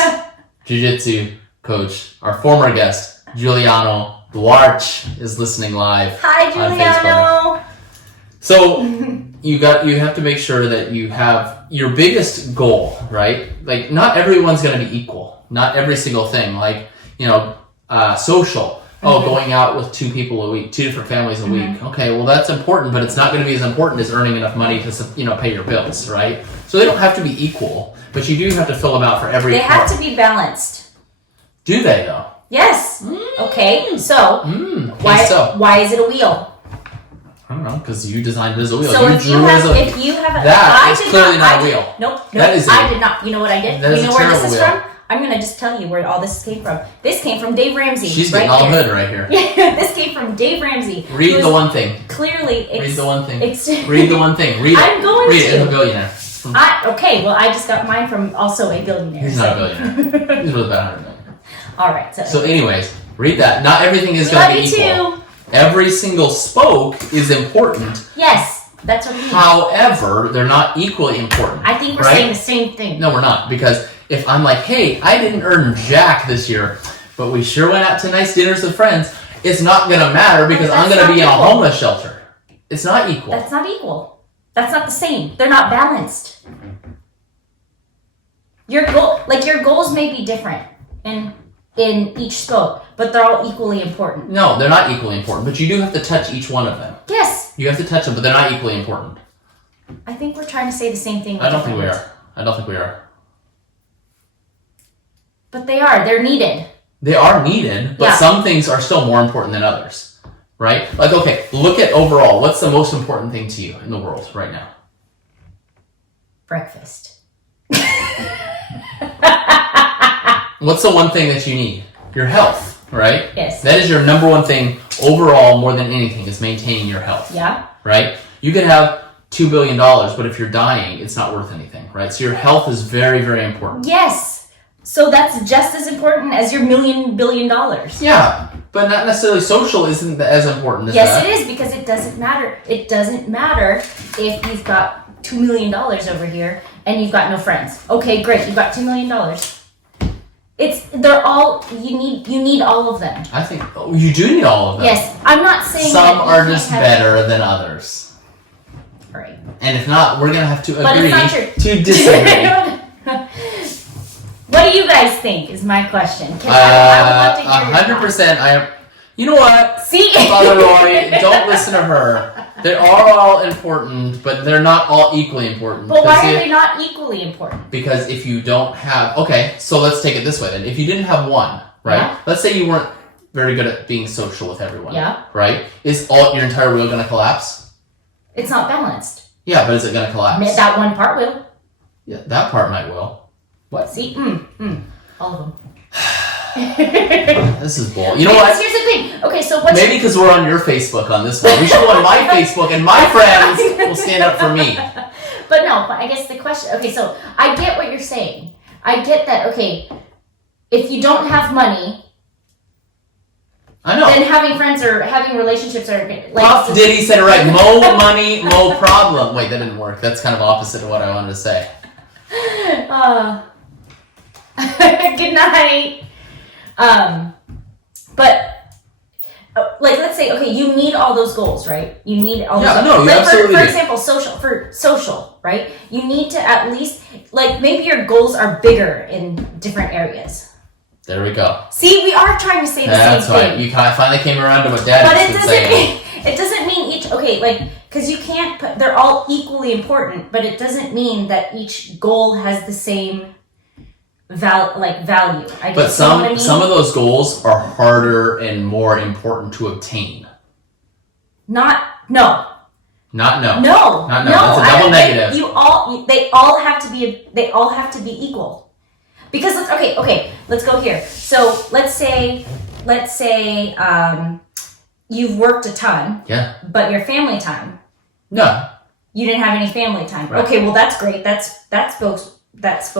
jiu-jitsu coach, our former guest, Giuliano Duarte, is listening live. Hi, Giuliano. So you have to make sure that you have your biggest goal, right? Like not everyone's going to be equal. Not every single thing. Like, social. Going out with 2 people a week, 2 different families a week. Okay, well that's important, but it's not going to be as important as earning enough money to pay your bills, right? So they don't have to be equal, but you do have to fill them out for every. They have to be balanced. Do they though? Yes. Okay. So why is it a wheel? I don't know, because you designed it as a wheel. So if you have that is clearly not a wheel. Nope. I did not. You know what I did? That is you know where this is wheel. from? I'm going to just tell you where all this came from. This came from Dave Ramsey. She's getting all hood right here. This came from Dave Ramsey. Read the one thing. Clearly. Read the one thing. Read the one thing. Read it. I'm going Read to. it. It's a billionaire. Okay, well, I just got mine from also a billionaire. He's not a billionaire. He's worth about 100 million. All right. So anyways, read that. Not everything is going to be equal. Too. Every single spoke is important. Yes, that's what we mean. However, they're not equally important. I think we're saying the same thing. No, we're not. Because if I'm like, hey, I didn't earn jack this year, but we sure went out to nice dinners with friends, it's not going to matter because I'm going to be in a homeless shelter. It's not equal. That's not equal. That's not the same. They're not balanced. Your goals may be different in each scope, but they're all equally important. No, they're not equally important, but you do have to touch each one of them. Yes. You have to touch them, but they're not equally important. I think we're trying to say the same thing. I don't think we are. But they are. They're needed. They are needed, but some things are still more important than others, right? Like, okay, look at overall. What's the most important thing to you in the world right now? Breakfast. What's the one thing that you need? Your health, right? Yes. That is your number one thing overall more than anything is maintaining your health. Yeah. Right? You could have $2 billion, but if you're dying, it's not worth anything, right? So your health is very, very important. Yes. So that's just as important as your $1 billion. Yeah, but not necessarily social isn't as important as yes, that. It is, because it doesn't matter. It doesn't matter if you've got $2 million over here and you've got no friends. Okay, great. You've got $2 million. They're all, you need all of them. I think you do need all of them. Yes, I'm not saying some that are just better than others. Right. And if not, we're going to have to But agree it's not true. to disagree. What do you guys think is my question? I would love to hear 100%. I am. You know what? See? Father Roy, don't listen to her. They are all important, but they're not all equally important. But why are they not equally important? Because if you don't have... Okay, so let's take it this way then. If you didn't have one, right? Yeah. Let's say you weren't very good at being social with everyone. Yeah. Right? Is your entire wheel going to collapse? It's not balanced. Yeah, but is it going to collapse? That one part will. Yeah, that part might will. What? See? All of them. This is bull. You know what? Here's the thing. Okay, so what's... Maybe because we're on your Facebook on this one. We should go on my Facebook and my friends will stand up for me. But no, I guess the question... Okay, so I get what you're saying. I get that, okay, if you don't have money... I know. Then having friends or having relationships are... like. Prof Diddy said it right. Mo money, mo problem. Wait, that didn't work. That's kind of opposite of what I wanted to say. Good night. But like, let's say, okay, you need all those goals, right? You need all those. Yeah, no, you like absolutely for do. example, social, right? You need to at least, like, maybe your goals are bigger in different areas. There we go. See, we are trying to say the That's same right. thing. You kind of finally came around to what Dad But has been saying. it doesn't mean each, okay, like, because you can't put, they're all equally important, but it doesn't mean that each goal has the same value. I But guess, you know what I mean? some of those goals are harder and more important to obtain. No. Not no. No. Not no. That's a double negative. They all have to be equal. Because let's go here. So let's say you've worked a ton. Yeah. But your family time. No. You didn't have any family time. Right. Okay, well that's great. That spoke.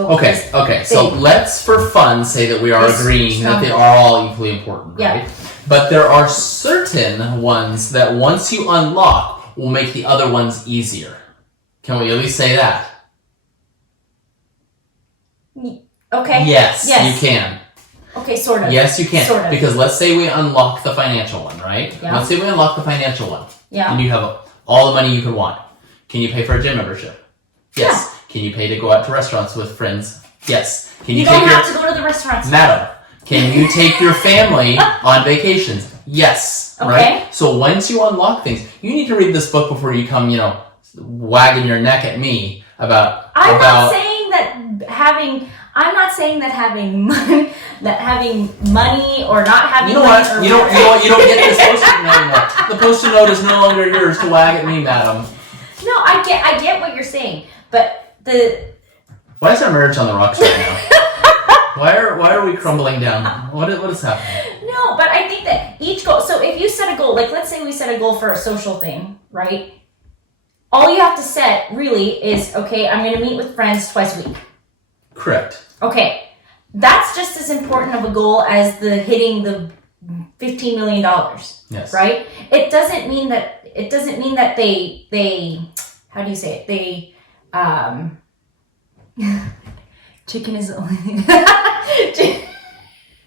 Okay. So let's, for fun, say that we are agreeing that they are all equally important, right? Yeah. But there are certain ones that once you unlock will make the other ones easier. Can we at least say that? Okay. Yes, you can. Okay, sort of. Yes, you can. Sort of. Because let's say we unlock the financial one, right? Yeah. Let's say we unlock the financial one. Yeah. And you have all the money you could want. Can you pay for a gym membership? Yes. Yeah. Can you pay to go out to restaurants with friends? Yes. Can You don't have to go to the restaurants. Madam, can you take your family on vacations? Yes. Okay. Right? So once you unlock things, you need to read this book before you come, wagging your neck at me about... I'm not saying that having money or not having You know money what? or You don't get this post-it note anymore. The post-it note is no longer yours to wag at me, madam. No, I get what you're saying, but Why is our marriage on the rocks right now? Why are we crumbling down? What is happening? No, but I think that each goal. So if you set a goal, like let's say we set a goal for a social thing, right? All you have to set really is, okay, I'm going to meet with friends twice a week. Correct. Okay, that's just as important of a goal as hitting the $15 million. Yes. Right? It doesn't mean that they how do you say it? Chicken is the only thing.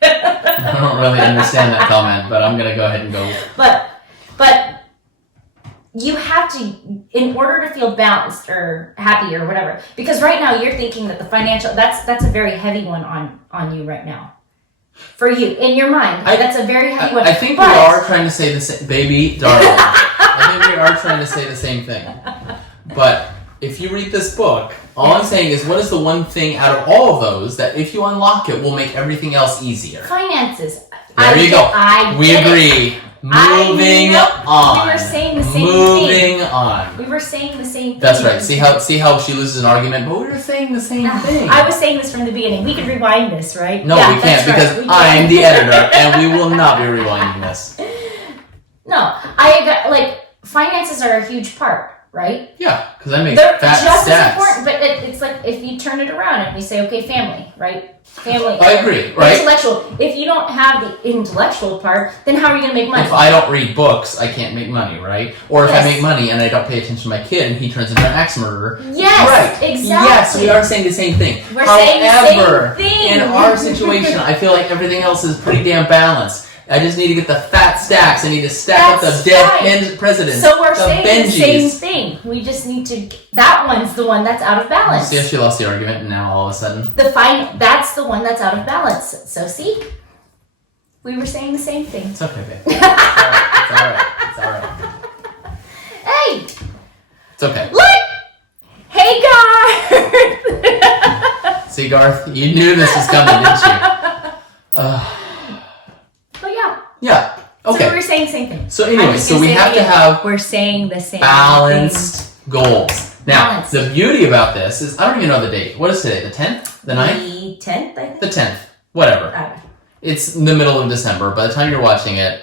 I don't really understand that comment, but I'm gonna go ahead and go. But you have to, in order to feel balanced or happy or whatever, because right now you're thinking that the financial, that's a very heavy one on you right now. For you, in your mind, that's a very heavy one. I think we are trying to say the same, baby, darling. I think we are trying to say the same thing. But if you read this book, all I'm saying is, what is the one thing out of all of those that if you unlock it will make everything else easier? Finances. There you go. We agree. Moving on. We were saying the same Moving on. We were saying the same thing. That's right. See how she loses an argument, but we were saying the same thing. I was saying this from the beginning. We could rewind this, right? No, we can't because I'm the editor and we will not be rewinding this. No, finances are a huge part, right? Yeah, because I make They're fat just as stats. important, but it's like if you turn it around and we say, okay, family, right? Family. I agree, right? Intellectual. If you don't have the intellectual part, then how are you going to make money? If I don't read books, I can't make money, right? Or if Yes. I make money and I don't pay attention to my kid and he turns into an axe murderer. Yes, right. exactly. Yes, we are saying the same thing. We're However, saying the same thing. in our situation, I feel like everything else is pretty damn balanced. I just need to get the fat stacks. I need to stack up That's the dead right. presidents. So we're the saying Benjis. the same thing. We just need to. That one's the one that's out of balance. See how she lost the argument, and now all of a sudden. That's the one that's out of balance. So see, we were saying the same thing. It's okay, babe. It's alright. It's alright. Hey, It's okay. look! Hey, Garth! See, Garth, you knew this was coming, didn't you? But yeah. Yeah. Okay. So we were saying the same thing. So anyway, so we have to have We're saying the same balanced goals. Now, Balanced. the beauty about this is, I don't even know the date. What is today? The 10th? The 9th? The 10th, I think. The 10th. Whatever. It's in the middle of December. By the time you're watching it,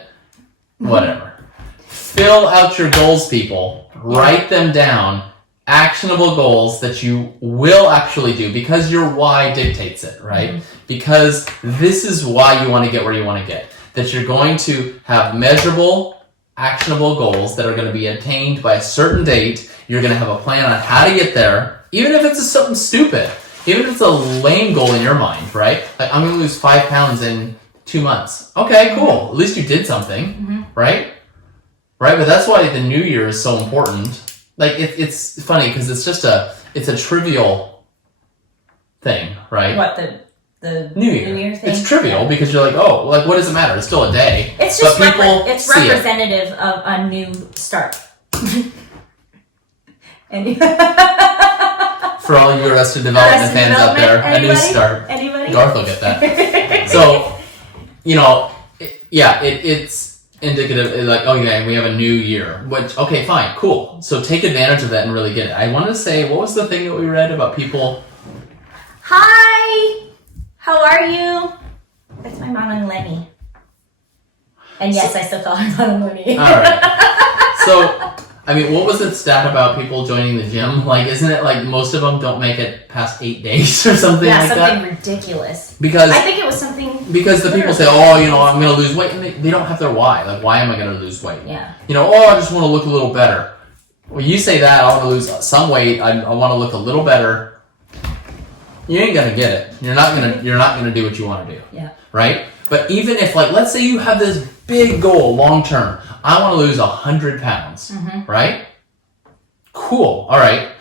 whatever. Fill out your goals, people. Write them down. Actionable goals that you will actually do because your why dictates it, right? Because this is why you want to get where you want to get. That you're going to have measurable, actionable goals that are going to be attained by a certain date. You're going to have a plan on how to get there, even if it's something stupid. Even if it's a lame goal in your mind, right? Like, I'm going to lose 5 pounds in 2 months. Okay, cool. At least you did something, right? Right? But that's why the New Year is so important. Like, it's funny because it's a trivial thing, right? What, the New Year. New Year thing? It's trivial because you're like, oh, like, what does it matter? It's still a day. It's just but people it's see it. representative of a new start. And For all you Arrested Development fans out there, a new start. Anybody? Garth will get that. So, you know, it's indicative, like, oh yeah, we have a new year. Which, okay, fine, cool. So take advantage of that and really get it. I want to say, what was the thing that we read about people? Hi! How are you? That's my mom and Lenny. And yes, I still call her mom and Lenny. Alright. So, I mean, what was the stat about people joining the gym? Like, isn't it like most of them don't make it past 8 days or something like that? Yeah, something ridiculous. Because I think it was something... Because the people say, oh, you know, I'm going to lose weight. And they don't have their why. Like, why am I going to lose weight? Yeah. You know, oh, I just want to look a little better. When you say that, I want to lose some weight. I want to look a little better. You ain't going to get it. You're not going to do what you want to do. Yeah. Right? But even if, like, let's say you have this big goal long term. I want to lose 100 pounds. Right? Cool. All right.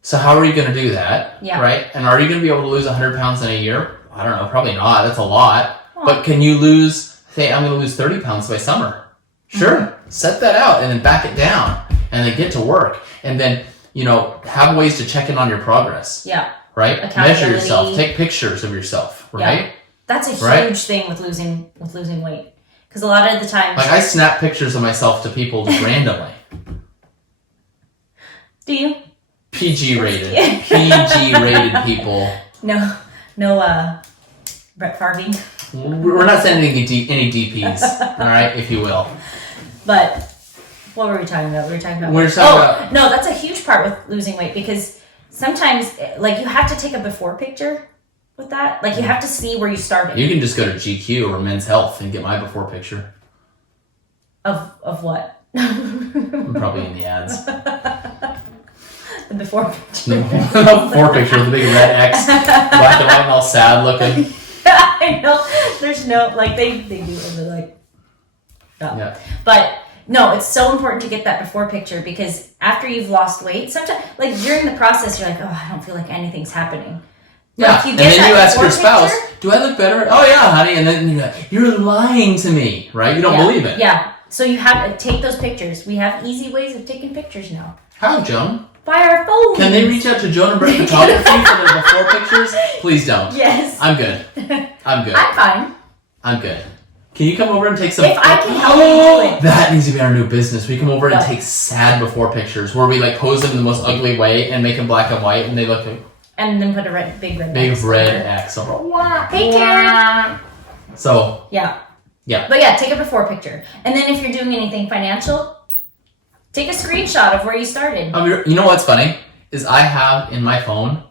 So how are you going to do that? Yeah. Right? And are you going to be able to lose 100 pounds in a year? I don't know. Probably not. That's a lot. Well, but can you say, I'm going to lose 30 pounds by summer? Sure. Set that out and then back it down and then get to work. And then, you know, have ways to check in on your progress. Yeah. Right? Measure yourself. Take pictures of yourself. Right? Yeah. That's a huge thing with losing weight. Because a lot of the times... Like, I snap pictures of myself to people just randomly. Do you? PG rated. PG rated people. No, Brett Favre. We're not sending any DPs, all right, if you will. But what were we talking about? We were talking about... No, that's a huge part with losing weight because sometimes, like, you have to take a before picture with that. Like, you have to see where you started. You can just go to GQ or Men's Health and get my before picture. Of what? I'm probably in the ads. The before picture. The before picture with a big red X, black and white and all sad looking. I know. There's no, like, they do it, they're like... No. Yeah. But... No, it's so important to get that before picture because after you've lost weight, sometimes, like, during the process, you're like, oh, I don't feel like anything's happening. But yeah, if you and get then you ask your picture, spouse, do I look better? Oh, yeah, honey. And then you're lying to me, right? You don't believe it. Yeah. So you have to take those pictures. We have easy ways of taking pictures now. How, Joan? By our phones. Can they reach out to Joan and Brett Photography for the before pictures? Please don't. Yes. I'm good. I'm fine. I'm good. Can you come over and take some... If I can help you do it. That needs to be our new business. We come over and take sad before pictures where we, like, pose them in the most ugly way and make them black and white and they look like... And then put a big red X over. Hey, Karen. So... Yeah. Yeah. But yeah, take a before picture. And then if you're doing anything financial, Take a screenshot of where you started. You know what's funny? Is I have in my phone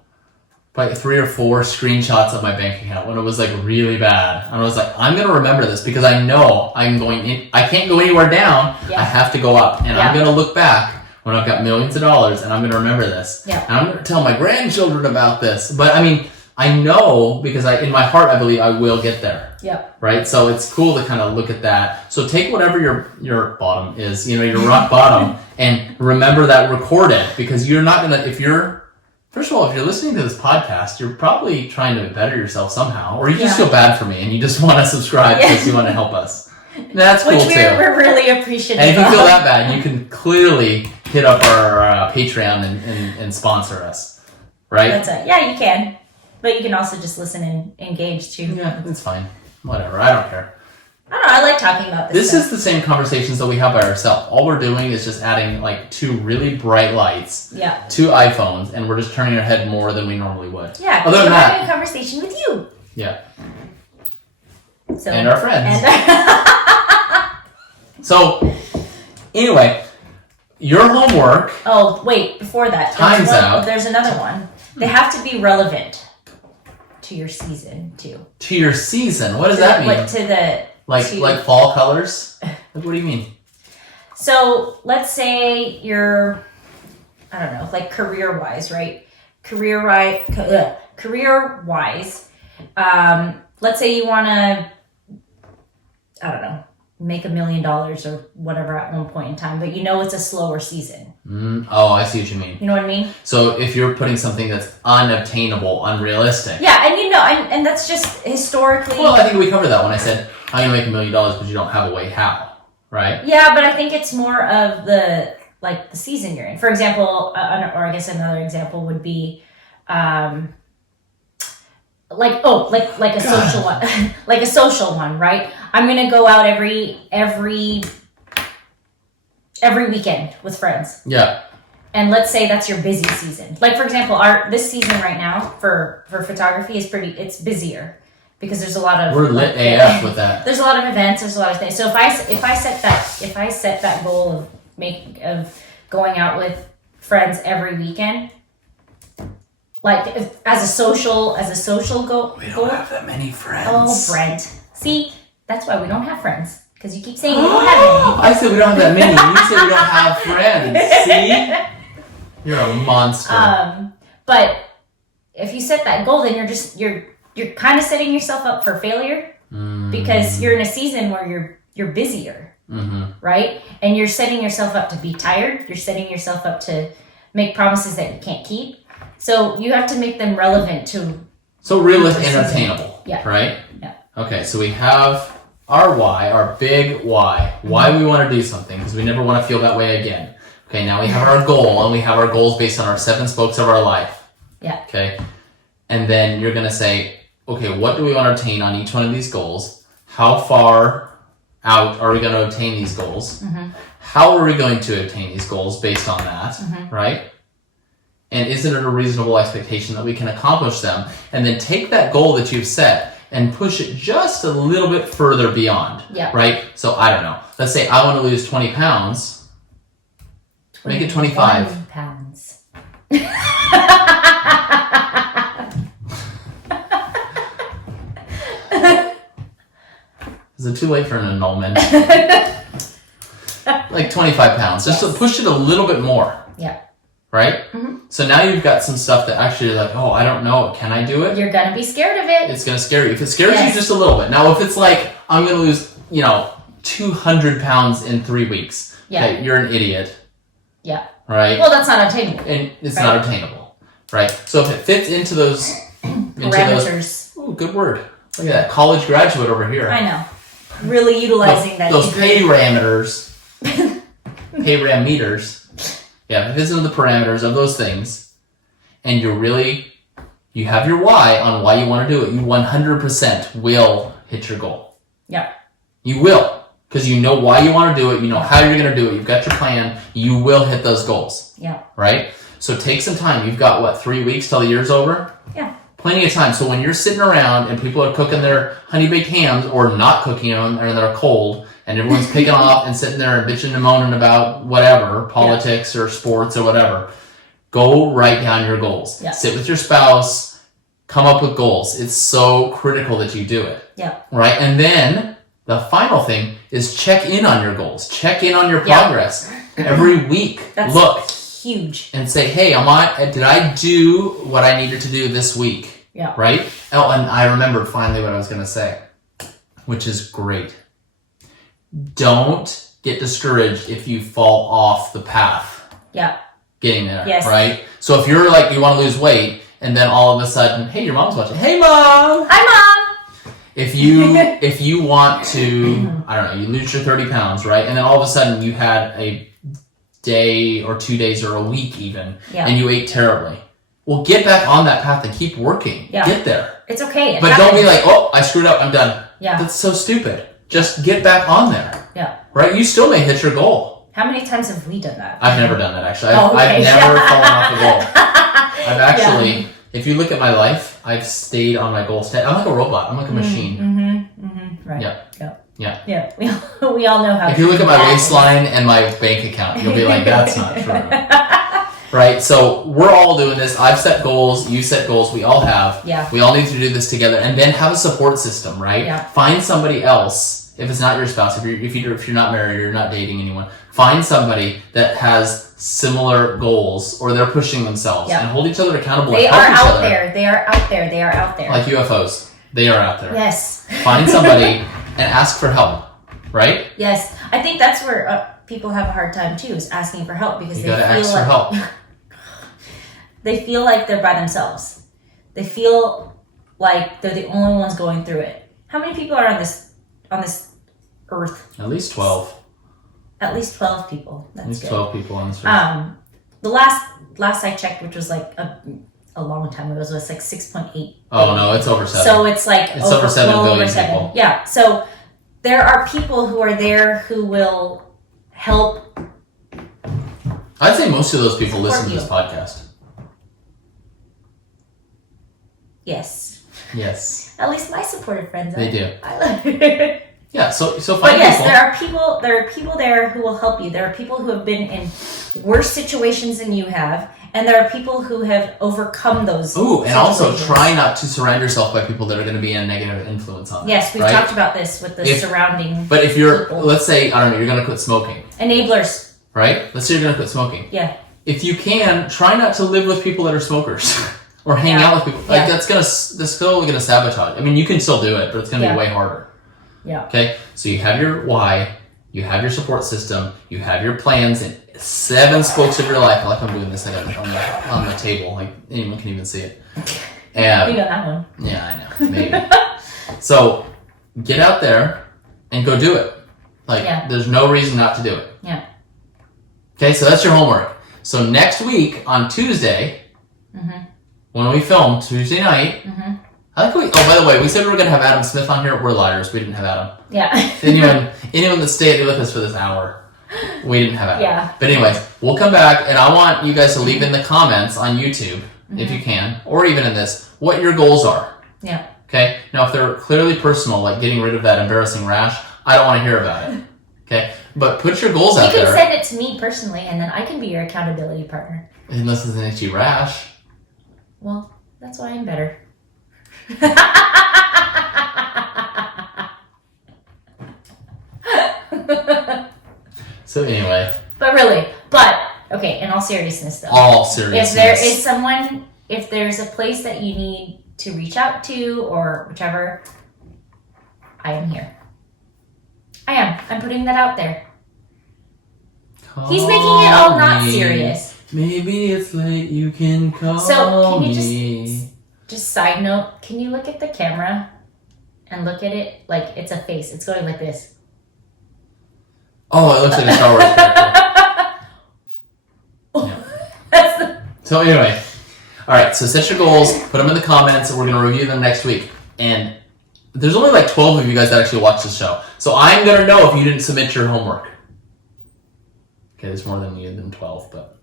like 3 or 4 screenshots of my bank account when it was like really bad. And I was like, I'm going to remember this because I know I'm going in. I can't go anywhere down. Yeah. I have to go up. And I'm going to look back when I've got millions of dollars and I'm going to remember this. Yeah. And I'm going to tell my grandchildren about this. But I mean, I know because in my heart, I believe I will get there. Yep. Right? So it's cool to kind of look at that. So take whatever your bottom is, your rock bottom, and remember that, record it, because you're not going to, first of all, if you're listening to this podcast, you're probably trying to better yourself somehow, or you just feel bad for me and you just want to subscribe because you want to help us. That's cool too. Which we're really appreciative of. And if you feel that bad, you can clearly hit up our Patreon and sponsor us, right? That's it. Yeah, you can. But you can also just listen and engage too. Yeah, it's fine. Whatever. I don't care. I don't know. I like talking about this. This is the same conversations that we have by ourselves. All we're doing is just adding like 2 really bright lights to iPhones, and we're just turning our head more than we normally would. Yeah, because we're having a conversation with you. Yeah. So, and our friends. So, anyway, your homework. Oh, wait. Before that. Time's out. There's another one. They have to be relevant to your season, too. To your season? What does that mean? Like fall colors? What do you mean? So, let's say you're, I don't know, like career-wise, right? Career-wise, let's say you want to, I don't know, make $1 million or whatever at one point in time, but it's a slower season. Oh, I see what you mean. You know what I mean? So if you're putting something that's unobtainable, unrealistic. Yeah, and that's just historically. Well, I think we covered that when I said I'm gonna make $1 million, but you don't have a way how, right? Yeah, but I think it's more of the season you're in. For example, or I guess another example would be, like a social one, like a social one, right? I'm gonna go out every weekend with friends. Yeah. And let's say that's your busy season. Like, for example, this season right now for photography it's busier because there's a lot of. We're lit AF with that. There's a lot of events. There's a lot of things. So if I set that goal of going out with friends every weekend, like as a social goal. We don't have that many friends. Oh, Brent. See, that's why we don't have friends. Because you keep saying we don't have any. I said we don't have that many. You said we don't have friends. See? You're a monster. But if you set that goal, then you're kind of setting yourself up for failure because you're in a season where you're busier, right? And you're setting yourself up to be tired. You're setting yourself up to make promises that you can't keep. So you have to make them relevant to. So realistic and attainable. Yeah. Right? Yeah. Okay, so we have our why, our big why we want to do something, because we never want to feel that way again. Okay, now we have our goal, and we have our goals based on our 7 spokes of our life. Yeah. Okay, and then you're going to say, okay, what do we want to attain on each one of these goals? How far out are we going to attain these goals? How are we going to attain these goals based on that, right? And isn't it a reasonable expectation that we can accomplish them? And then take that goal that you've set and push it just a little bit further beyond, right? So I don't know. Let's say I want to lose 20 pounds. Make it 25 pounds. Is it too late for an annulment? Like 25 pounds. Just to push it a little bit more. Yeah. Right? So now you've got some stuff that actually you're like, oh, I don't know. Can I do it? You're going to be scared of it. It's going to scare you. If it scares you just a little bit. Now, if it's like, I'm going to lose, 200 pounds in 3 weeks. Yeah. Okay, you're an idiot. Yeah. Right? Well, that's not attainable. And it's not attainable. Right? So if it fits into those parameters. Ooh, good word. Look at that. College graduate over here. I know. Really utilizing those parameters. Parameters. Yeah, if it fits into the parameters of those things, and you have your why on why you want to do it, you 100% will hit your goal. Yeah. You will. Because you know why you want to do it, you know how you're going to do it, you've got your plan, you will hit those goals. Yeah. Right? So take some time. You've got, 3 weeks till the year's over? Yeah. Plenty of time. So when you're sitting around and people are cooking their honey-baked hams or not cooking them and they're cold and everyone's picking off and sitting there and bitching and moaning about whatever, politics or sports or whatever. Go write down your goals. Yeah. Sit with your spouse, come up with goals. It's so critical that you do it. Yeah. Right? And then the final thing is check in on your goals. Check in on your progress every week. Look huge. And say, hey, did I do what I needed to do this week? Yeah. Right? Oh, and I remembered finally what I was going to say, which is great. Don't get discouraged if you fall off the path. Yeah. Getting there. Yes. Right? So if you're like, you want to lose weight, and then all of a sudden, hey, your mom's watching. Hey, Mom! Hi, Mom! If you want to, I don't know, you lose your 30 pounds, right? And then all of a sudden you had a day or 2 days or a week even, and you ate terribly. Well, get back on that path and keep working. Yeah. Get there. It's okay. But don't be like, oh, I screwed up, I'm done. Yeah. That's so stupid. Just get back on there. Yeah. Right? You still may hit your goal. How many times have we done that? I've never done that, actually. I've never fallen off the goal. I've actually, if you look at my life, I've stayed on my goal. I'm like a robot. I'm like a machine. Right. Yeah. We all know how. If you look at my waistline and my bank account, you'll be like, that's not true. Right? So we're all doing this. I've set goals. You set goals. We all have. Yeah. We all need to do this together, and then have a support system, right? Yeah. Find somebody else. If it's not your spouse, if you're not married or you're not dating anyone, find somebody that has similar goals or they're pushing themselves and hold each other accountable. They and are help each out other. there. They are out there. They are out there. Like UFOs. They are out there. Yes. Find somebody and ask for help, right? Yes. I think that's where people have a hard time too, is asking for help because you gotta ask for help. They feel like they're by themselves. They feel like they're the only ones going through it. How many people are on this earth? At least 12. At least 12 people. That's at least good. 12 people on this earth. The last I checked, which was like a long time ago, was like 6.8. Oh no, it's over 7. So it's like over 7 billion people. Yeah. So there are people who are there who will help. I'd say most of those people listen to this podcast. Yes. Yes. At least my supportive friends. They do. I love it. Yeah, so find but yes, people. there are people there who will help you. There are people who have been in worse situations than you have, and there are people who have overcome those. Ooh, and also try not to surround yourself by people that are going to be a negative influence on you. Yes, we've talked about this with the surrounding. But if you're, people. let's say, I don't know, you're going to quit smoking. Enablers. Right? Let's say you're going to quit smoking. Yeah. If you can, try not to live with people that are smokers. Or hang out with people. Like that's still going to sabotage. I mean, you can still do it, but it's going to be way harder. Yeah. Okay? So you have your why, you have your support system, you have your plans in 7 spokes of your life. I like I'm doing this like on the table. Like anyone can even see it. And, you got that one. Yeah, I know. Maybe. So get out there and go do it. Like there's no reason not to do it. Yeah. Okay, so that's your homework. So next week on Tuesday, when we film Tuesday night, I like by the way, we said we were going to have Adam Smith on here. We're liars. We didn't have Adam. Yeah. anyone that stayed with us for this hour, we didn't have Adam. Yeah. But anyways, we'll come back, and I want you guys to leave in the comments on YouTube, if you can, or even in this, what your goals are. Yeah. Okay? Now, if they're clearly personal, like getting rid of that embarrassing rash, I don't want to hear about it. Okay? But put your goals out there. You can send it to me personally, and then I can be your accountability partner. Unless it's an itchy rash. Well, that's why I'm better. So anyway. But okay, in all seriousness though. All seriousness. If there is someone, if there's a place that you need to reach out to or whichever, I am here. I am. I'm putting that out there. He's making it all not serious. Maybe it's late, you can call me. So, can you just side note, can you look at the camera and look at it like it's a face? It's going like this. Oh, it looks like a Star Wars character. So anyway, all right, so set your goals, put them in the comments, and we're going to review them next week. And there's only like 12 of you guys that actually watch the show. So I'm going to know if you didn't submit your homework. Okay, there's more than 12, but...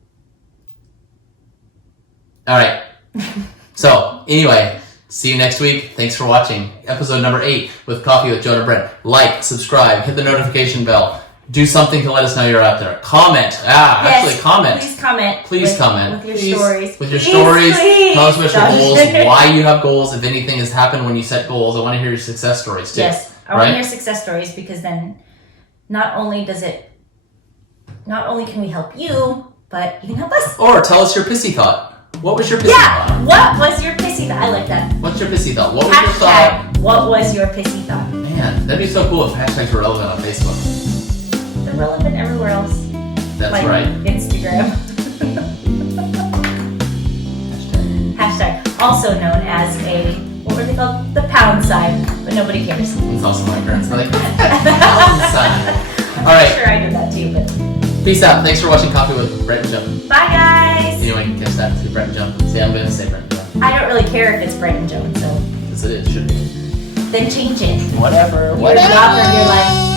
All right. So, anyway, See you next week. Thanks for watching episode number 8 with Coffee with Joe and Brent. Like, subscribe, hit the notification bell. Do something to let us know you're out there. Comment. Actually comment. Please comment. Please comment. With your stories. With your stories. Please. Tell us about your goals, why you have goals, if anything has happened when you set goals. I want to hear your success stories too. Yes. I want to hear success stories because then not only can we help you, but you can help us. Or tell us your pissy thought. What was your pissy thought? What was your pissy thought? I like that. What's your pissy thought? What was your thought? What was your pissy thought? Man, that'd be so cool if hashtags were relevant on Facebook. They're relevant everywhere else. That's like right. Instagram. Hashtag. Also known as what were they called? The pound sign, but nobody cares. It's also my parents. They're like, pound sign. All right. I'm sure I did that too, but. Peace out. Thanks for watching Coffee with Brent and Joe. Bye, guys. Anyone can catch that to Brent and Joe. See, I'm going to say Brent and Joe. I don't really care if it's Brent and Joe, so. Yes, it is. Should be. Then change it. Whatever. You're like.